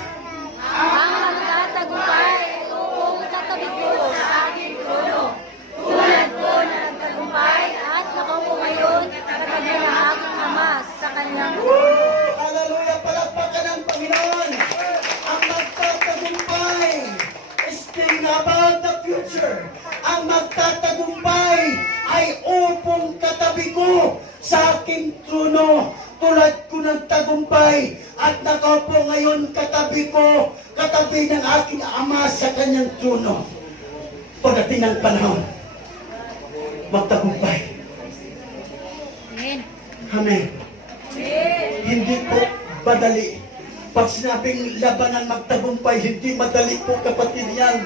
Ang magtatagumpay ay upong katabi ko sa aking trono. Tulad ko na nagtagumpay at nakaupo ngayon katabi ng aking ama sa kanyang Hallelujah! Palakpakan ng Panginoon! Ang magtatagumpay, speaking about the future, ang magtatagumpay ay upong katabi ko sa aking trono. Tulad ko ng tagumpay at nakaupo ngayon katabi ko, katabi ng aking ama sa kanyang trono. Pagdating ng panahon, magtagumpay. Amen. Amen. Hindi po madali. Pag sinabing labanan magtagumpay, hindi madali po, kapatid, yan.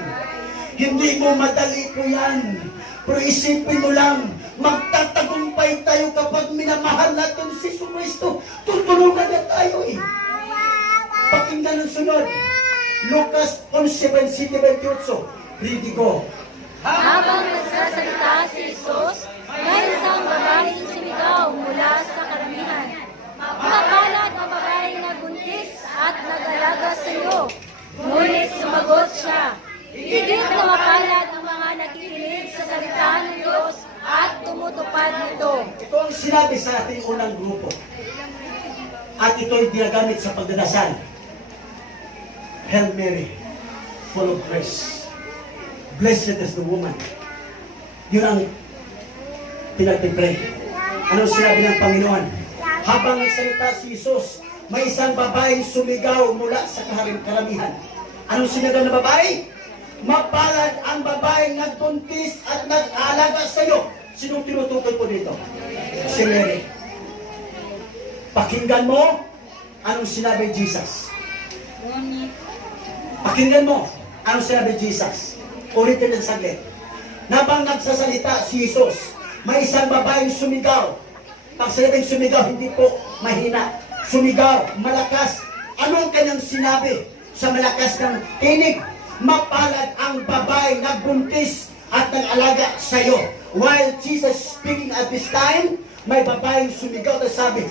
Hindi mo madali po yan. Pero isipin mo lang, magtatagumpay tayo kapag minamahal natin si Kristo. Tutulungan na tayo eh. Pakinggan ang sunod. Lucas 11:28. Ready, go. Habang nagsasalita si Jesus, may isang babaeng sumigaw mula sa karamihan. Mapalad ang babaeng nagbuntis at nag-alaga sa iyo. Ngunit sumagot siya, higit na mapalad ang mga nakikinig sa salita ng Diyos at tumutupad nito. Ito ang sinabi sa ating unang grupo. At ito'y ginagamit sa pagdadasal. Hail Mary, full of grace. Blessed is the woman. Yun ang pinagpipray. Anong sinabi ng Panginoon? Habang nagsalita si Jesus, may isang babaeng sumigaw mula sa karamihan. Anong sinabi ng babae? Mapalad ang babaeng nagbuntis at nag-alaga sa iyo. Sinong tinutukoy po dito? Si Mary. Pakinggan mo, anong sinabi Jesus? Pakinggan mo, anong sinabi Jesus? Ulitin ng saglit. Nabang nagsasalita si Jesus, may isang babaeng sumigaw. Pag sinabing sumigaw, hindi po mahina. Sumigaw, malakas. Anong kanyang sinabi sa malakas ng tinig? Mapalad ang babaeng nagbuntis at nag-alaga sa iyo. While Jesus speaking at this time, may babaeng sumigaw at sabi,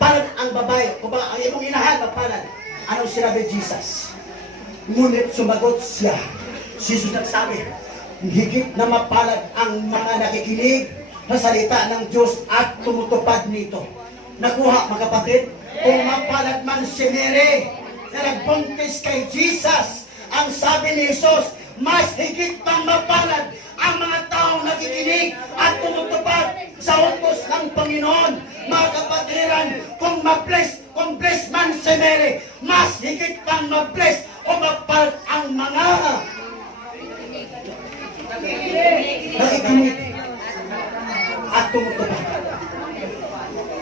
palad ang babae, kung ba ang imong inahan, mapalad. Anong sinabi Jesus? Ngunit sumagot siya. Jesus nagsabi, higit na mapalad ang mga nakikinig na salita ng Diyos at tumutupad nito. Nakuha, mga kapatid, kung mapalad man si Mary na nagbuntis kay Jesus, ang sabi ni Jesus, mas higit pang mapalad ang mga taong nakikinig at tumutupad sa utos ng Panginoon. Mga kapatiran, kung bless man si Mary, mas higit pang ma-bless o mapalad ang mga nakikinig at tumutupad.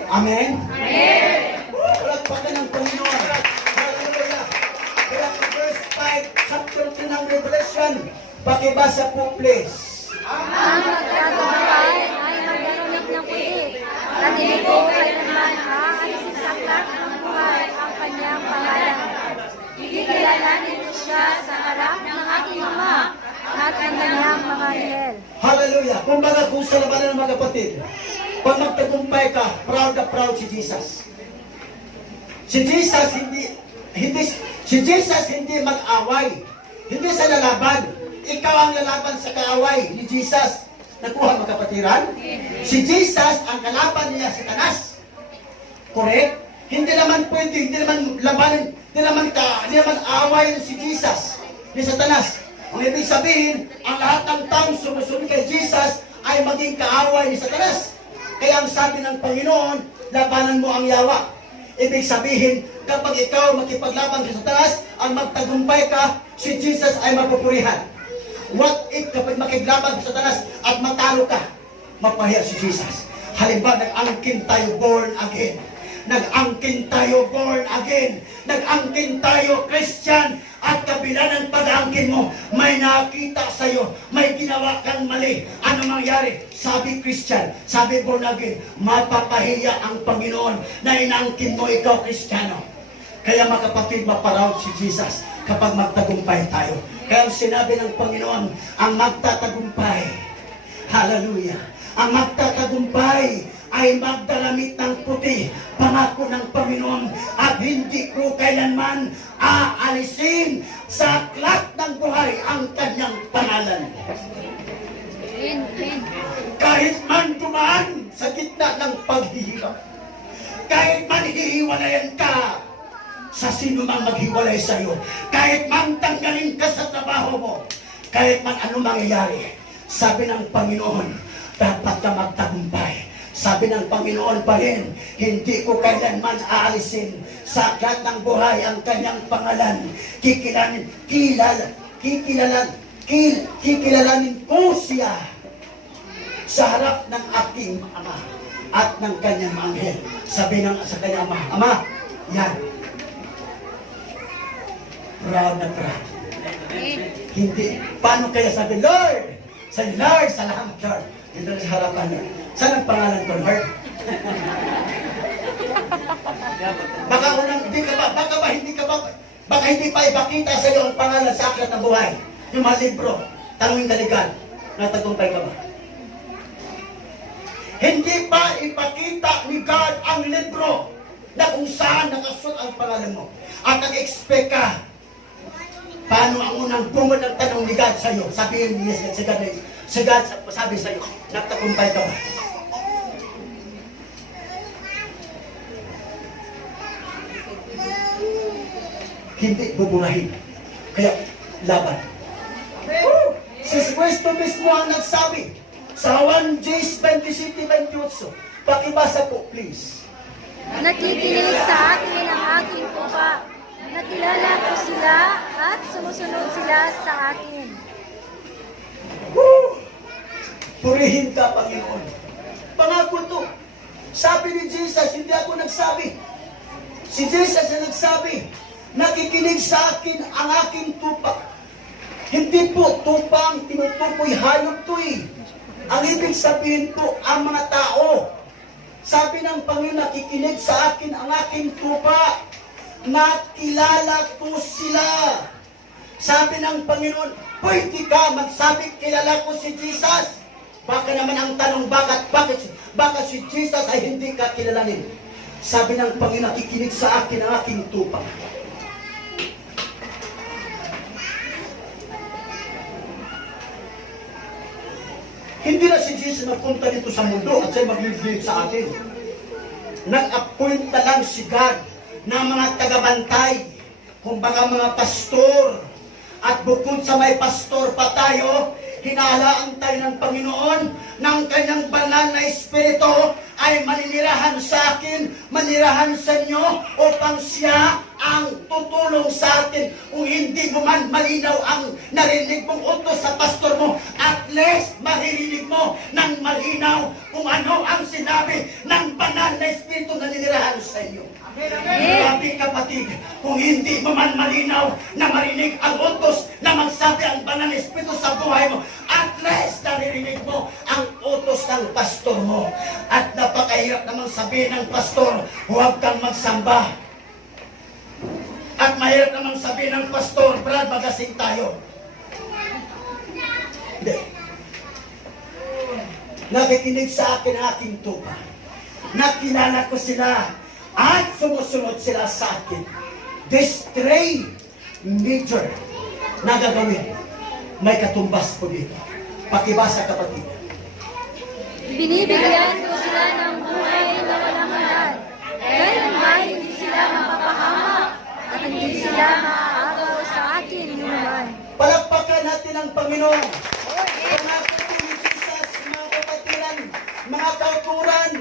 Amen? Amen! Palagpakan ng Panginoon. Hallelujah! Kaya sa verse 5, chapter 2 ng Revelation, pakibasa po please. Ang magtagumpay ay magdarunok ng puti, at hindi ko kailanman aalisin sa aklat ng buhay ang kanyang pangalan. Kikilalanin ko siya sa harap ng aking ama at ng kanyang mga anghel. Hallelujah! Kung baga kung sa labanan ng mga kapatid, pag magtagumpay ka, proud na proud si Jesus. Si Jesus hindi mag-away. Hindi sa lalaban. Ikaw ang lalaban sa kaaway ni Jesus. Nakuha mga kapatiran? Si Jesus ang kalaban niya sa Satanas. Correct? Hindi naman pwede, hindi naman away si Jesus ni Satanas. Ang ibig sabihin, ang lahat ng taong sumusunod kay Jesus ay maging kaaway ni Satanas. Kaya ang sabi ng Panginoon, labanan mo ang yawa. Ibig sabihin, kapag ikaw makipaglaban sa Satanas, ang magtagumpay ka, si Jesus ay mapupurihan. What if kapag makiglaban sa Satanas at matalo ka, mapahiya si Jesus? Halimbawa, nag-angkin tayo born again. Nag-angkin tayo born again. Nag-angkin tayo Christian. At kabila ng pag-angkin mo, may nakita sa'yo, may ginawa kang mali. Ano mangyari? Sabi Christian, sabi born again, mapapahiya ang Panginoon na inangkin mo ikaw Kristiyano. Kaya mga kapatid, maparaw si Jesus kapag magtagumpay tayo. Kaya sinabi ng Panginoon, ang magtatagumpay, hallelujah, ang magtatagumpay ay magdalamit ng puti, pangako ng Panginoon, at hindi ko kailanman aalisin sa aklat ng buhay ang kanyang pangalan. Kahit man dumaan sa gitna ng paghihirap, kahit man hihiwalayan ka sa sino mang maghiwalay sa iyo, kahit man tanggalin ka sa trabaho mo, kahit man ano mangyayari, sabi ng Panginoon, dapat ka magtagumpay. Sabi ng Panginoon pa rin, hindi ko kailanman aalisin sa aklat ng buhay ang kanyang pangalan. Kikilalanin ko siya sa harap ng aking ama at ng kanyang anghel. Sabi sa kanyang ama, Ama, yan. Proud na proud. Hindi. Paano kaya sabi, Lord? Sabi, Lord, salamat, Lord. Dito sa harapan niya. Saan ang pangalan ko, Lord? Baka hindi pa ipakita sa iyo ang pangalan sa aklat ng buhay. Yung mga libro, tanungin kaligan, natagumpay ka ba? Hindi pa ipakita ni God ang libro na kung saan nakasuot ang pangalan mo. At nag-expect ka, paano ang unang bungod ng tanong ni God sa iyo? Sabihin ni Jesus, si God sabi sa iyo, nagtagumpay ka ba? Hindi buburahin. Kaya, laban. Si Kristo mismo ang nagsabi sa 1 James 27:28. Pakibasa po, please. Nakikinig sa akin ang aking tupa. Nakilala ko sila at sumusunod sila sa akin. Purihin ka, Panginoon. Pangako to. Sabi ni Jesus, hindi ako nagsabi. Si Jesus ang nagsabi, nakikinig sa akin ang aking tupa. Hindi po tupa ang tinutukoy, hayop to eh. Ang ibig sabihin po, ang mga tao. Sabi ng Panginoon, nakikinig sa akin ang aking tupa. Nakilala ko sila. Sabi ng Panginoon, pwede ka magsabi, kilala ko si Jesus. Baka naman ang tanong, bakit si Jesus ay hindi ka kilalanin? Sabi ng Panginoon, nakikinig sa akin ang aking tupa. Hindi na si Jesus nagpunta dito sa mundo at siya maglilid sa atin. Nag-appoint na lang si God ng mga tagabantay, kumbaga mga pastor. At bukod sa may pastor pa tayo, hinalaan tayo ng Panginoon ng kanyang banal na Espiritu ay maninirahan sa akin, manirahan sa inyo upang siya ang tutulong sa atin. Kung hindi mo man malinaw ang narinig mong utos sa pastor mo, at least maririnig mo ng malinaw kung ano ang sinabi ng banal na Espiritu na ninirahan sa inyo. Grabe kapatid, kung hindi mo man malinaw na marinig ang utos na magsabi ang banal na Espiritu sa buhay mo, at least naririnig mo ang utos ng pastor mo. At napakahirap namang sabihin ng pastor, huwag kang magsamba. At mahirap namang sabihin ng pastor, Brad, magasing tayo. Hindi. Nakikinig sa akin ang aking tupa. Nakilala ko sila at sumusunod sila sa akin. This three major na gagawin, may katumbas po dito. Pakibasa kapatid. Binibigyan ko sila ng buhay na walang hanggan. Kailanman hindi sila mapapahamak at hindi sila maaagaw sa akin naman. Palakpakan natin ang Panginoon. Pangako ni Jesus, mga kapatiran, mga kauturan,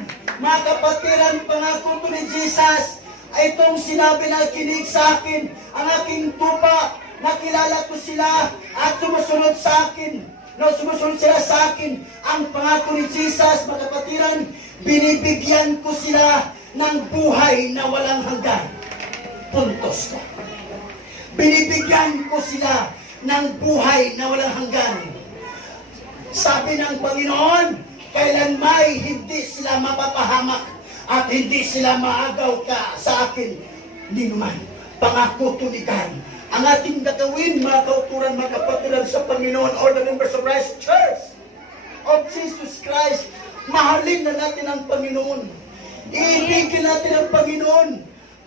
mga kapatiran, pangako to ni Jesus. Itong sinabi na kinig sa akin, ang aking tupa, nakilala ko sila at sumusunod sa akin. No, sumusunod sila sa akin. Ang pangako ni Jesus, mga kapatiran, binibigyan ko sila ng buhay na walang hanggan. Puntos na. Binibigyan ko sila ng buhay na walang hanggan. Sabi ng Panginoon, kailan may hindi sila mapapahamak at hindi sila maagaw ka sa akin. Hindi naman. Pangako to ni God. Ang ating gagawin, mga kauturan, mga kapatiran sa Panginoon, all the members of Christ Church of Jesus Christ, mahalin na natin ang Panginoon. Iibigin natin ang Panginoon.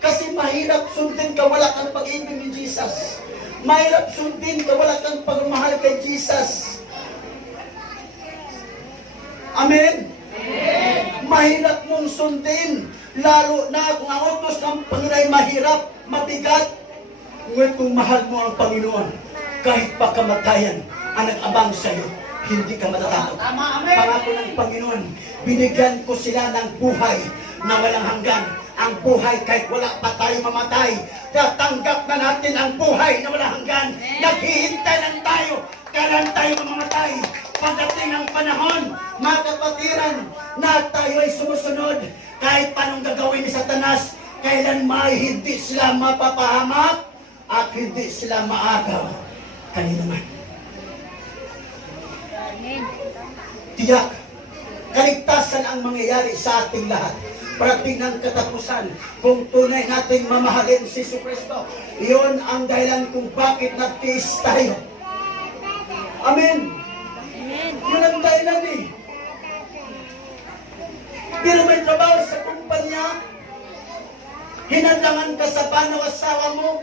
Kasi mahirap sundin ka, wala kang pag-ibig ni Jesus. Mahirap sundin ka, wala kang pagmahal kay Jesus. Amen? Amen. Mahirap mong sundin, lalo na kung ang utos ng Panginoon ay mahirap, mabigat. Ngunit kung mahal mo ang Panginoon, kahit pa kamatayan ang nag-abang sa iyo, hindi ka matatakot. Pangako ng Panginoon, binigyan ko sila ng buhay na walang hanggan. Ang buhay kahit wala pa tayo mamatay, tatanggap na natin ang buhay na walang hanggan. Naghihintay lang tayo, kailan tayo mamamatay. Pagdating ng panahon, mga kapatiran, na tayo ay sumusunod, kahit panong gagawin ni Satanas, kailan may hindi sila mapapahamak at hindi sila maagaw. Kanino man. Tiyak, kaligtasan ang mangyayari sa ating lahat. Parating ng katapusan, kung tunay nating mamahalin si Jesucristo, iyon ang dahilan kung bakit nagtiis tayo. Amen. Yun ang dahilan eh. Pero may trabaho sa kumpanya, hinandangan ka sa panaw asawa mo,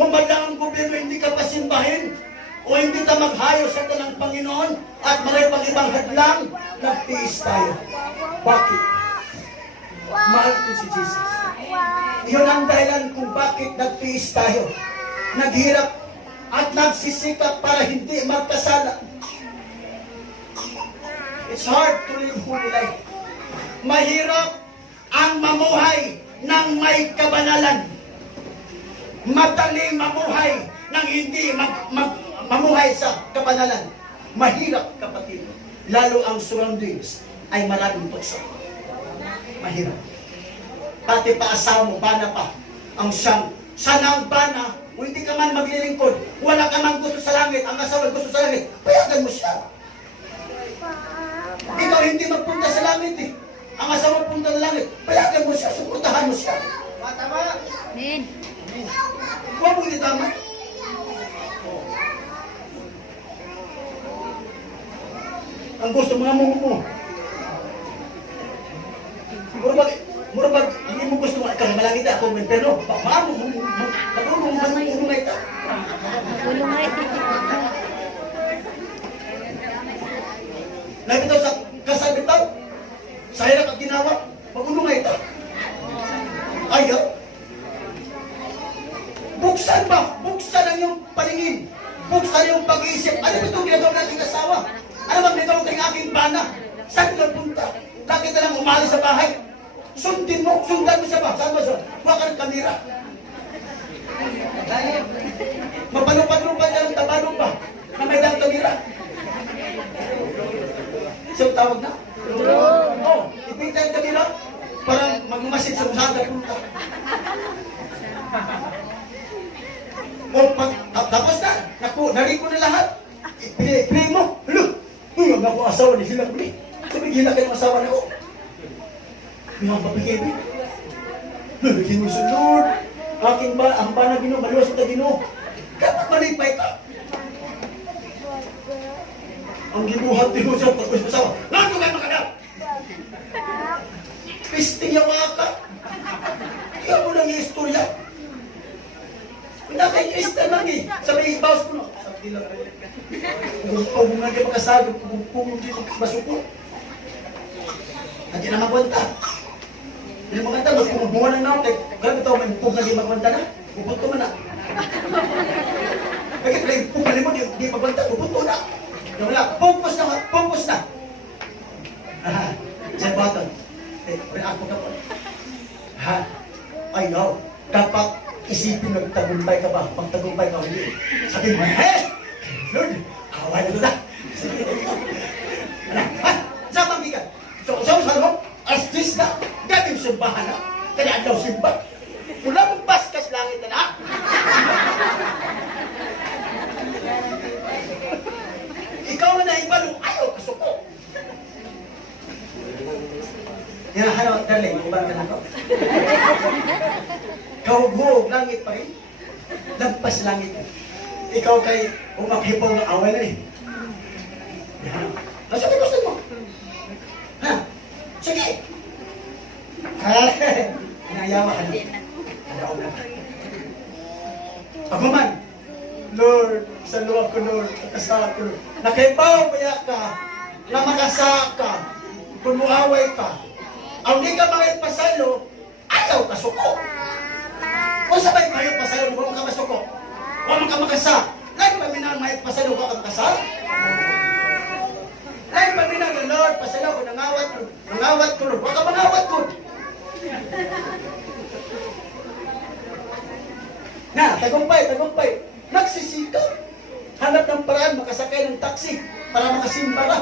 humadang ang gobyerno, hindi ka pasimbahin, o hindi ka maghayo sa ng Panginoon, at maray pang ibang hadlang, nagtiis tayo. Bakit? Mahal ko si Jesus. Yun ang dahilan kung bakit nagtiis tayo. Naghirap at nagsisikap para hindi magkasala. It's hard to live holy life. Mahirap ang mamuhay ng may kabanalan. Madaling mamuhay ng hindi mamuhay sa kabanalan. Mahirap, kapatid. Lalo ang surroundings ay maraming tukso. Mahirap. Pati pa asawa mo, bana pa. Ang siyang, sana ang bana, kung hindi ka man maglilingkod, wala ka man gusto sa langit, ang asawa gusto sa langit, payagan mo siya. Ikaw hindi magpunta sa langit eh. Ang asawa punta sa langit, payagan mo siya, suportahan mo siya. Amen. Huwag mo itama. Ang gusto mga mo. Murabag, nakita akong pero paano magulong ito? Gulungay. Nabitaw sa kasabitaw, sa hirap at ginawa, magulong ito. Ayaw. Buksan ba? Buksan ang iyong paningin. Buksan ang iyong pag-iisip. Ano ba itong ginagawa nating asawa? Ano bang ginagawa nating aking bana? Saan ka punta? Bakit na lang umalis sa bahay? Sundan mo siya ba? Saan ba siya? Huwag ka ng kamera. Mapalupad-lupad ka ng tabalong ba? Na may dang kamera. Siyang tawag na? Oo. Ipinta yung kamera para magmasid sa saan ka punta. O tapos na, nari ko na lahat. Play mo. Hello. Ang ako asawa ni sila ko ni. Sabi gila kayo asawa na ko. Mga papikibig. Nalagin mo sa Lord. Aking ba, ang ba na Ginoo, maluwas sa Ginoo. Dapat malipay ka. Ang gibuhat din mo siya pagkos asawa. Lato kayo makadap. Pisting yung mga ka. Kaya mo lang yung istorya. Wala kayo Krista lang eh. Sabi, ibawas ko na. Sabi lang. Kung nga kayo makasagod, kung hindi masuko. Hindi na magwanta. Hindi magwanta, magpumuha ng nautek. Kaya ito, may pug na di magwanta na. Pupunto mo na. Bakit may pug na mo, di magwanta, pupunto na. Wala, pupus na. Diyan button. React mo ka po. Ha? I know. Dapat isipin nagtagumpay ka ba? Pagtagumpay ka hindi. Sabi mo, hey! Lord, away na ito na. Saan bang bigat? So, mo, as this na, dating simbahan na. Kaya daw simba. Wala mong baskas langit na. Ikaw na ibalong ayaw kasuko. Yan, ano, darling, ubang ka na ko. Kahugog, langit pa rin. Lagpas langit. Ikaw kay umakhipaw ng away na eh. Nasa ka gusto mo? Ha? Sige! Inayawa ka na. Adaw na. Ako man, Lord, sa luwa ko, Lord, nakasaka ko, Lord. Nakaibaw maya ka, na makasaka, kung muaway ka. Ang di ka mga ipasalo, ayaw ka suko. O sabay kayo pasalo, huwag ka masuko. Huwag ka makasa. Lain pa minang mga ipasalo, huwag ka makasa. Lain pa minang, Lord, pasalo ko, nangawat ko, Lord. Huwag ka mangawat ko. Na, tagumpay. Nagsisikap. Hanap ng paraan, makasakay ng taxi para makasimba ka.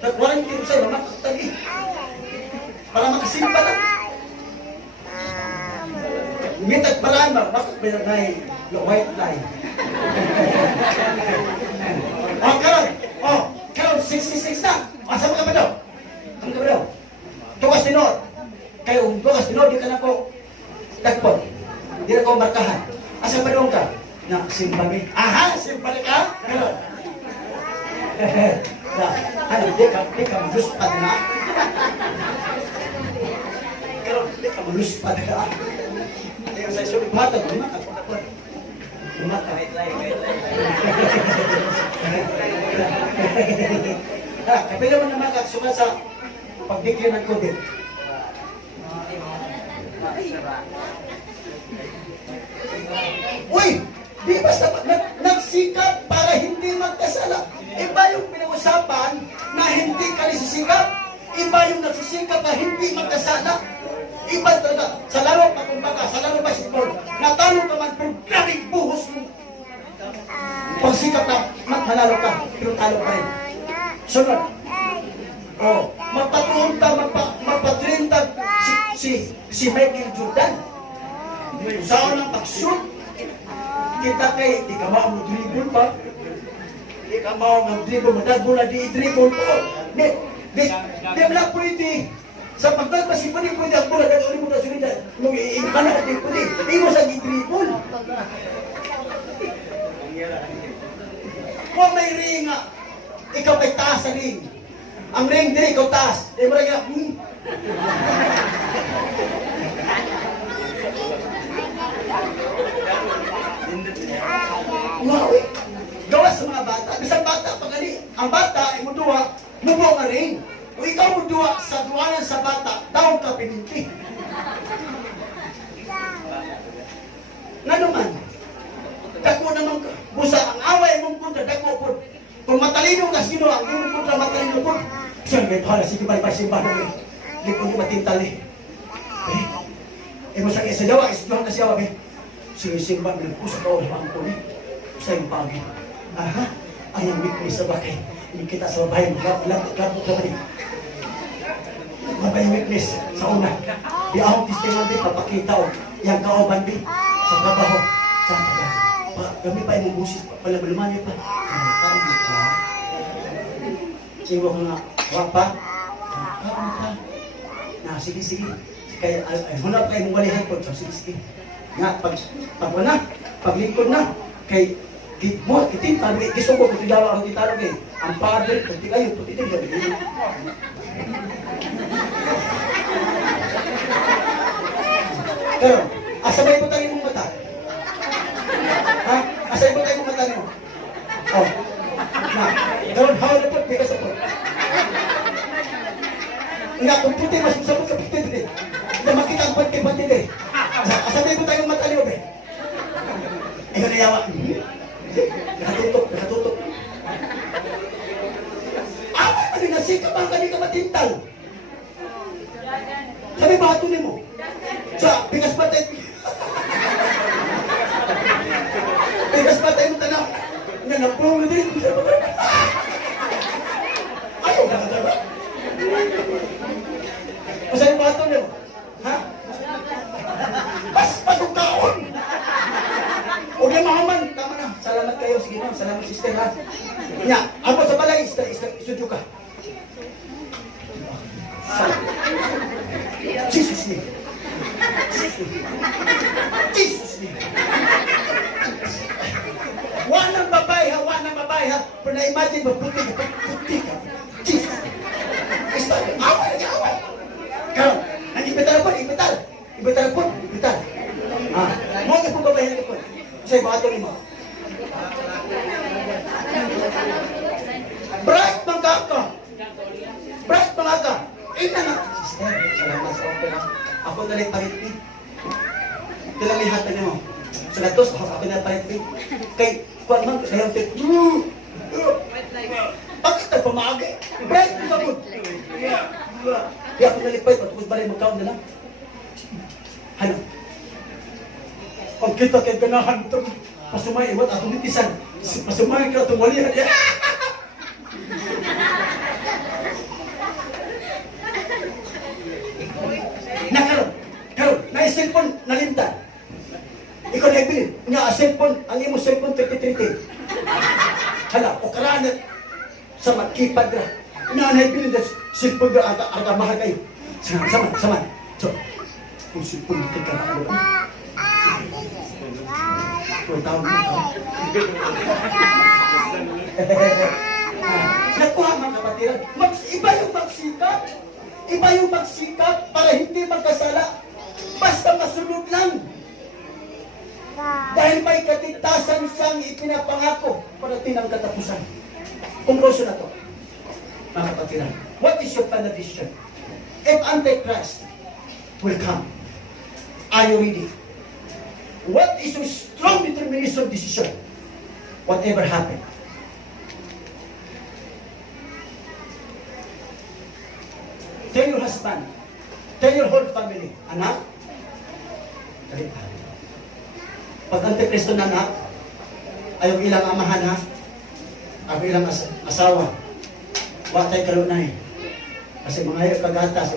Nagwaring kilo sa'yo, makatagi. Para makasimba ka. Mitag paraan ba? Bakit may white line? Karon, 66 na. Saan ka ba daw? Saan ka ba daw? Tukas tinod. Kayo, tukas tinod, di ka na ko tagpon. Di na ko markahan. Asa ba doon ka? Na, simbali. Aha, simbali ka? Karon. Ano, di ka maluspad na. Karon, di ka maluspad na. Yung sa iso, matag, lumakad. Kapila mo naman kaksuka sa pagdikli ng COVID. Uy! Di basta nagsikap para hindi magkasala. Iba yung pinag-usapan na hindi ka nasisikap. Iba yung nagsisikap na hindi magkasala. Iba talaga. Sa laro pa kumbaga, sa laro basketball, natalo ka man pero grabing buhos mo. Pagsikap na manalo ka, pero talo pa rin. Sunod. Magpatuunta, magpatrinta si Michael Jordan. Sa unang pag-shoot, kita kay, di ka mao mag-dribble pa. Di ka mao mag-dribble, madagbo na di i-dribble pa. Di wala pwede. Sa pagdagpas, di pwede ang bola, dahil ulit mo na sunod, nung iibanan, di pwede. Di mo sa i-dribble. Kung may ringa, ikaw may taas sa ring. Ang ring din, ikaw taas. Di mo rin Wow, eh. Gawas sa mga bata. Bisang bata, pag ang bata ay muduwa, mubo nga rin. Kung ikaw muduwa sa duwanan sa bata, daw ka pininti. Nga naman, dako naman ka. Busa, ang away mong punta, dako po. Kung matalino ka, sino ang iyong punta matalino po? Siya, may pahala, sige ba, simba na mo. Hindi po matintal eh. Eh, masakit sa Jawa, isituhan ka siya, eh. Sinisimba, may puso ka o ang po eh. Sa iyong pagi. Aha, ayang weakness sa bakay. Hindi kita sa babae, labot ka ba rin. Mabay weakness sa una. Di akong testingan din, papakita o. Yang kaoban din, sa trabaho. Sa tagas. Kami pa yung busis, pala malumanya pa. Kaon ka. Siwa ko nga, wak pa. Kaon ka. Na, sige, sige. Kaya, hunap kayo mong walihan po. So, sige, sige. Nga, pag wala, paglingkod na, kay mo, itinta, gusto ko, kung tilawa ang titalog eh. Ang padre, pati kayo, pati din. Pero, asabay po tayo mong mata. Ha? Asabay po tayo mong mata niyo. Oh. Na, gawin, how na po, bigas po. Nga, kung puti, mas masabot ka puti din eh. Hindi makita ang pati din eh. Asabay po tayo mong mata niyo, be. Ikaw na yawa. Nakatutok, nakatutok. Awa ka rin, nasikap ang kanina matintal. Sabi ba hatunin mo? Sa, bigas pa tayo. Bigas pa tayo mo tanaw. Nga, napulong na din. Ayaw ka na ba? Masabi ba hatunin mo? Ha? Pasok kaon! Huwag na mahaman. Tama na. Salamat kayo. Sige na. Salamat sister ha. Nga, ako sa balay. Isudyo ka. Jesus name. Jesus name. Wanang babae ha. Wanang babae ha. Pero na-imagine mo, puti ka. Puti ka. Jesus name. Away. Away. Karon, nag-ipital po. Ipital. Ipital po. Ipital. Mga po babae na po. Sa'yo, baka ito mo. Bright mga ka. Bright mga ka. Ina nga. Sister, salamat sa opera. Ako na rin parit ni. Kailan may hatan niyo. Sa natos, ako na parit ni. Kay, kuwan man, kaya ito. Bakit nagpamagi? Bright mga po. Kaya ako nalipay, patapos ba rin magkaon na lang? Ano? Pag kita kay ganahan ito, pasumay, iwat atong nitisan. Pasumay ka itong walihan. Na karon, na-cellphone, nalimtan. Ikaw na ibilin, nga cellphone, ang imo cellphone 30-30. Hala, o karana, sa magkipad ra. Nga na ibilin, cellphone ra, aga mahal kayo. Saman. So, kung cellphone, tika na ano ba? Nakuha mga kapatiran. Iba yung magsikap para hindi magkasala. Basta masunod lang. Dahil may katigtasan siyang ipinapangako para tinang katapusan. Conclusion na to. Mga kapatiran. What is your final decision? If Antichrist will come, are you ready? What is your strong determination decision? Whatever happened. Tell your husband. Tell your whole family. Anak, pag Antikristo na anak, ayaw ilang amahan ha, ayaw ilang asawa, wala tayo kalunay. Kasi mga ayaw kagatas,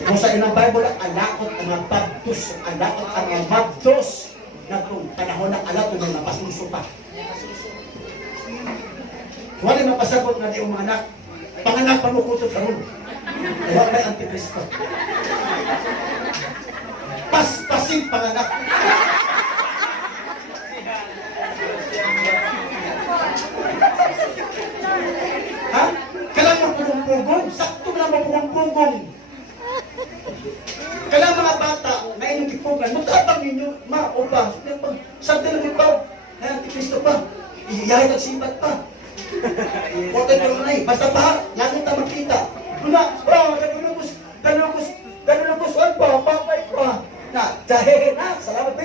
kung sa inang Bible, alakot ang mga bagdos, alakot ang mga bagdos na itong panahon ng alat na may mapasuso pa. Wala mapasabot na di yung mga anak, panganak pa mo kutot ka rin. Kaya may Antikristo. Pasing panganak. Ha? Kailangan mo pugong-pugong? Sakto lang mo pugong-pugong. Kailangan mga bata na inyong Kugan, magtabang ninyo, maupa. Sa talagang pa, na Kristo pa, iyahay at sipat pa. Huwag kayo na basta pa, langit na magkita. Una, ganun saan pa, papay pa. Na, dahil na, salamat,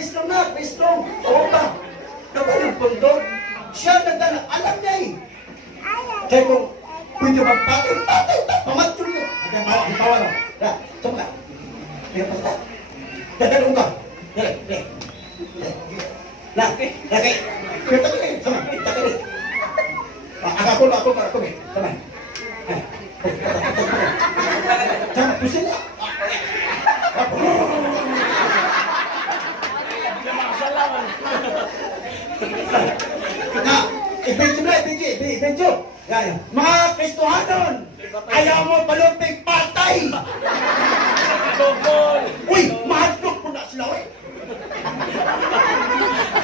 Pistong, oo pa. Nakulang punto, siya nagdala, alam niya eh. Kaya kung pwede magpatay, pamatyo niyo. Halimbawa lang, tama ka. Kaya basta, dadalong ka. Dali. Na, laki. Kaya takili, sama, takili. Ako, sama. Sama, pusin niya. Na, ibedyo. Mga Kristohanon, ayaw mo palumping patay. Uy, mahadlok po na sila, uy.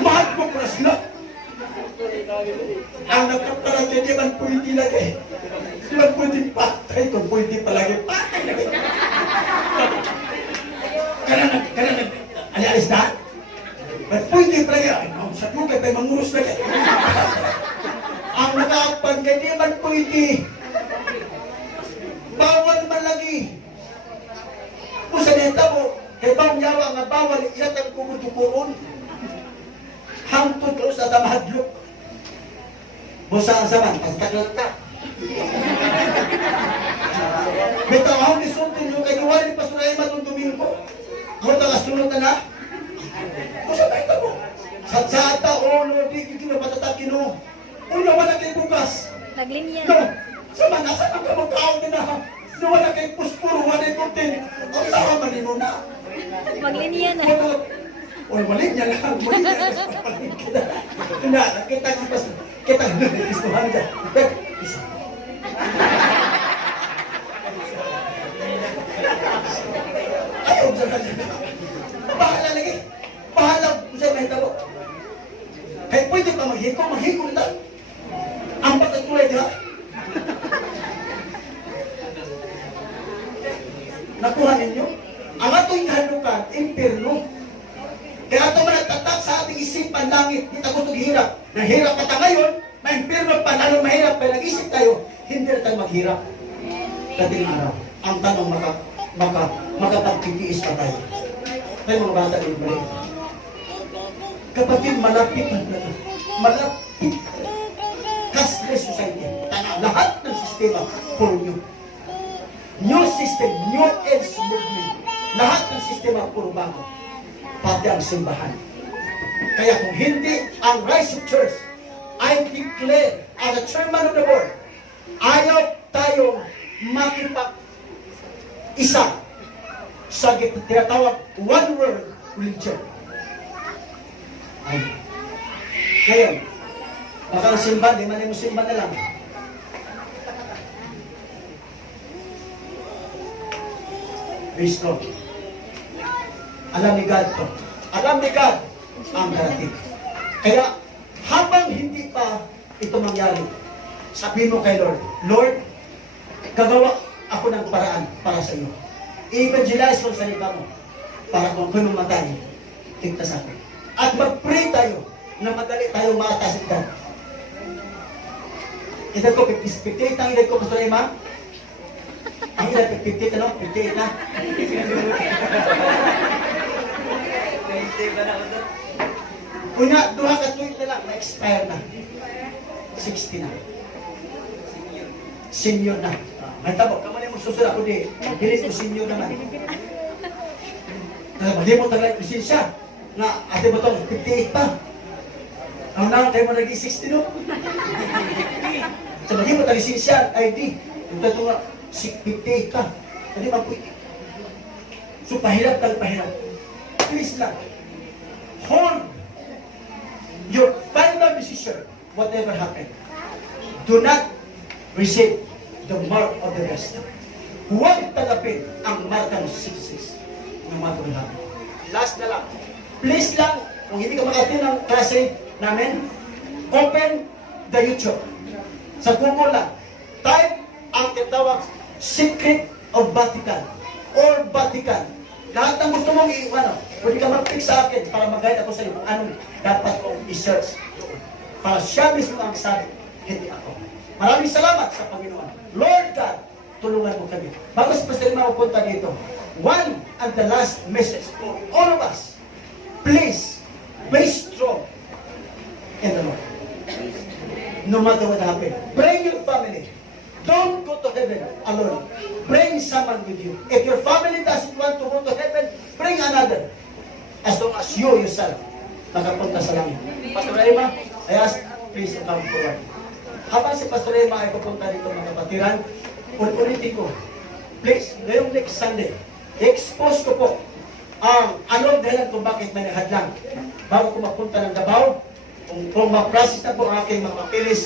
Mahadlok po na sila. Ang nagkaptarang hindi man pwede lagi. Hindi man pwede patay, kung pwede palagi patay lagi. Kaya alialis na? Ba't pwede palagi? Ay, sa lugar tayo mangurus lagi. Ang nakapag hindi man pwede. Bawal man lagi. Kung sa neta mo, hebang yawa nga bawal ilatang kumutukuron. Hangtod ko sa damahadlok. Busa ang saman, pagkaklat ka. Bitaw, ako nisuntin yung kay Nuwari Pasuray matong Domingo. Ako tagasunod na na. Busa na ito mo. Sa ata, Lord, di kino patatakin mo. Una, wala kay bukas. Naglinya. No, sama na, saan ang kamagkaon na na? No, wala kay puspuro, wala kay putin. Ang sama mo na. Maglinya na. Oy, mali niya lang. Kita Kristohan dyan. Ayaw sa kanya. Bahala lagi. Bahala sa may tabo. Kahit pwede pa maghiko na. Ang patagtulay niya. Nakuha ninyo? Ang ato'y kahalukan, impirno. Kaya ito man nagtatak sa ating isipan langit, hindi tayo gusto hirap. Nahirap pa tayo ngayon, ma-impirno pa, lalo mahirap, pero nag-isip tayo, hindi na tayo maghirap. Dating araw, ang tanong makapagtitiis pa tayo. Tayo mga bata rin ba rin? Kapatid, malapit na tayo. Malapit. Cashless society. Lahat ng sistema, puro new. New system, new age movement. Lahat ng sistema, puro bago. Pati ang simbahan. Kaya kung hindi ang Rise of Church, I declare as a chairman of the board, ayaw tayong makipag-isa sa tinatawag one world religion. Ay. Ngayon, baka ang simbahan, di man yung simbahan na lang. Praise God. Alam ni God to. Alam ni God ang darating. Kaya, habang hindi pa ito mangyari, sabihin mo kay Lord, Lord, gagawa ako ng paraan para sa iyo. I-evangelize mo sa iba mo para kung kunong matay, tigtas ako. At mag-pray tayo na madali tayo maatas at God. Edad ko, 58 ang edad ko, Pastor Emma. Ang edad, 58 ano? 58 na. Una, duha ka tweet na lang, na-expire na. 60 na. Senior na. May tabo, kamali mo susunod ako di. Pilit mo senior naman. Hindi mo talaga lisensya. Nga, ate mo itong 58 pa. Ang naman tayo mo naging 60 no? So, hindi mo talaga lisensya, ID. Ito ito nga, 58 ka. Hindi man po. So, pahirap tayo, pahirap. Please lang. Hold your final decision, whatever happened. Do not receive the mark of the beast. Huwag tanggapin ang markang success ng mga tumihan. Last na lang. Please lang, kung hindi ka makatin ng klase namin, open the YouTube. Sa Google lang, type ang tinatawag Secret of Vatican or Vatican. Lahat ng gusto mong Pwede ka mag-pick sa akin para mag-guide ako sa iyo kung anong dapat kong i-search. Para siya mismo ang sabi, hindi ako. Maraming salamat sa Panginoon. Lord God, tulungan mo kami. Bago si Pastor Lima mapunta dito, one and the last message for all of us. Please, be strong in the Lord. No matter what happens. Bring your family. Don't go to heaven alone. Bring someone with you. If your family doesn't want to go to heaven, bring another. As long as you yourself nakapunta sa langit. Pastor Emma, I ask, please come forward. Habang si Pastor Emma ay pupunta dito mga kapatiran, ulitin ko, please, ngayong next Sunday, expose ko po ang anong dahilan kung bakit may nahadlang. Bago ko mapunta ng Davao, kung ma-process na po ang aking mga papilis,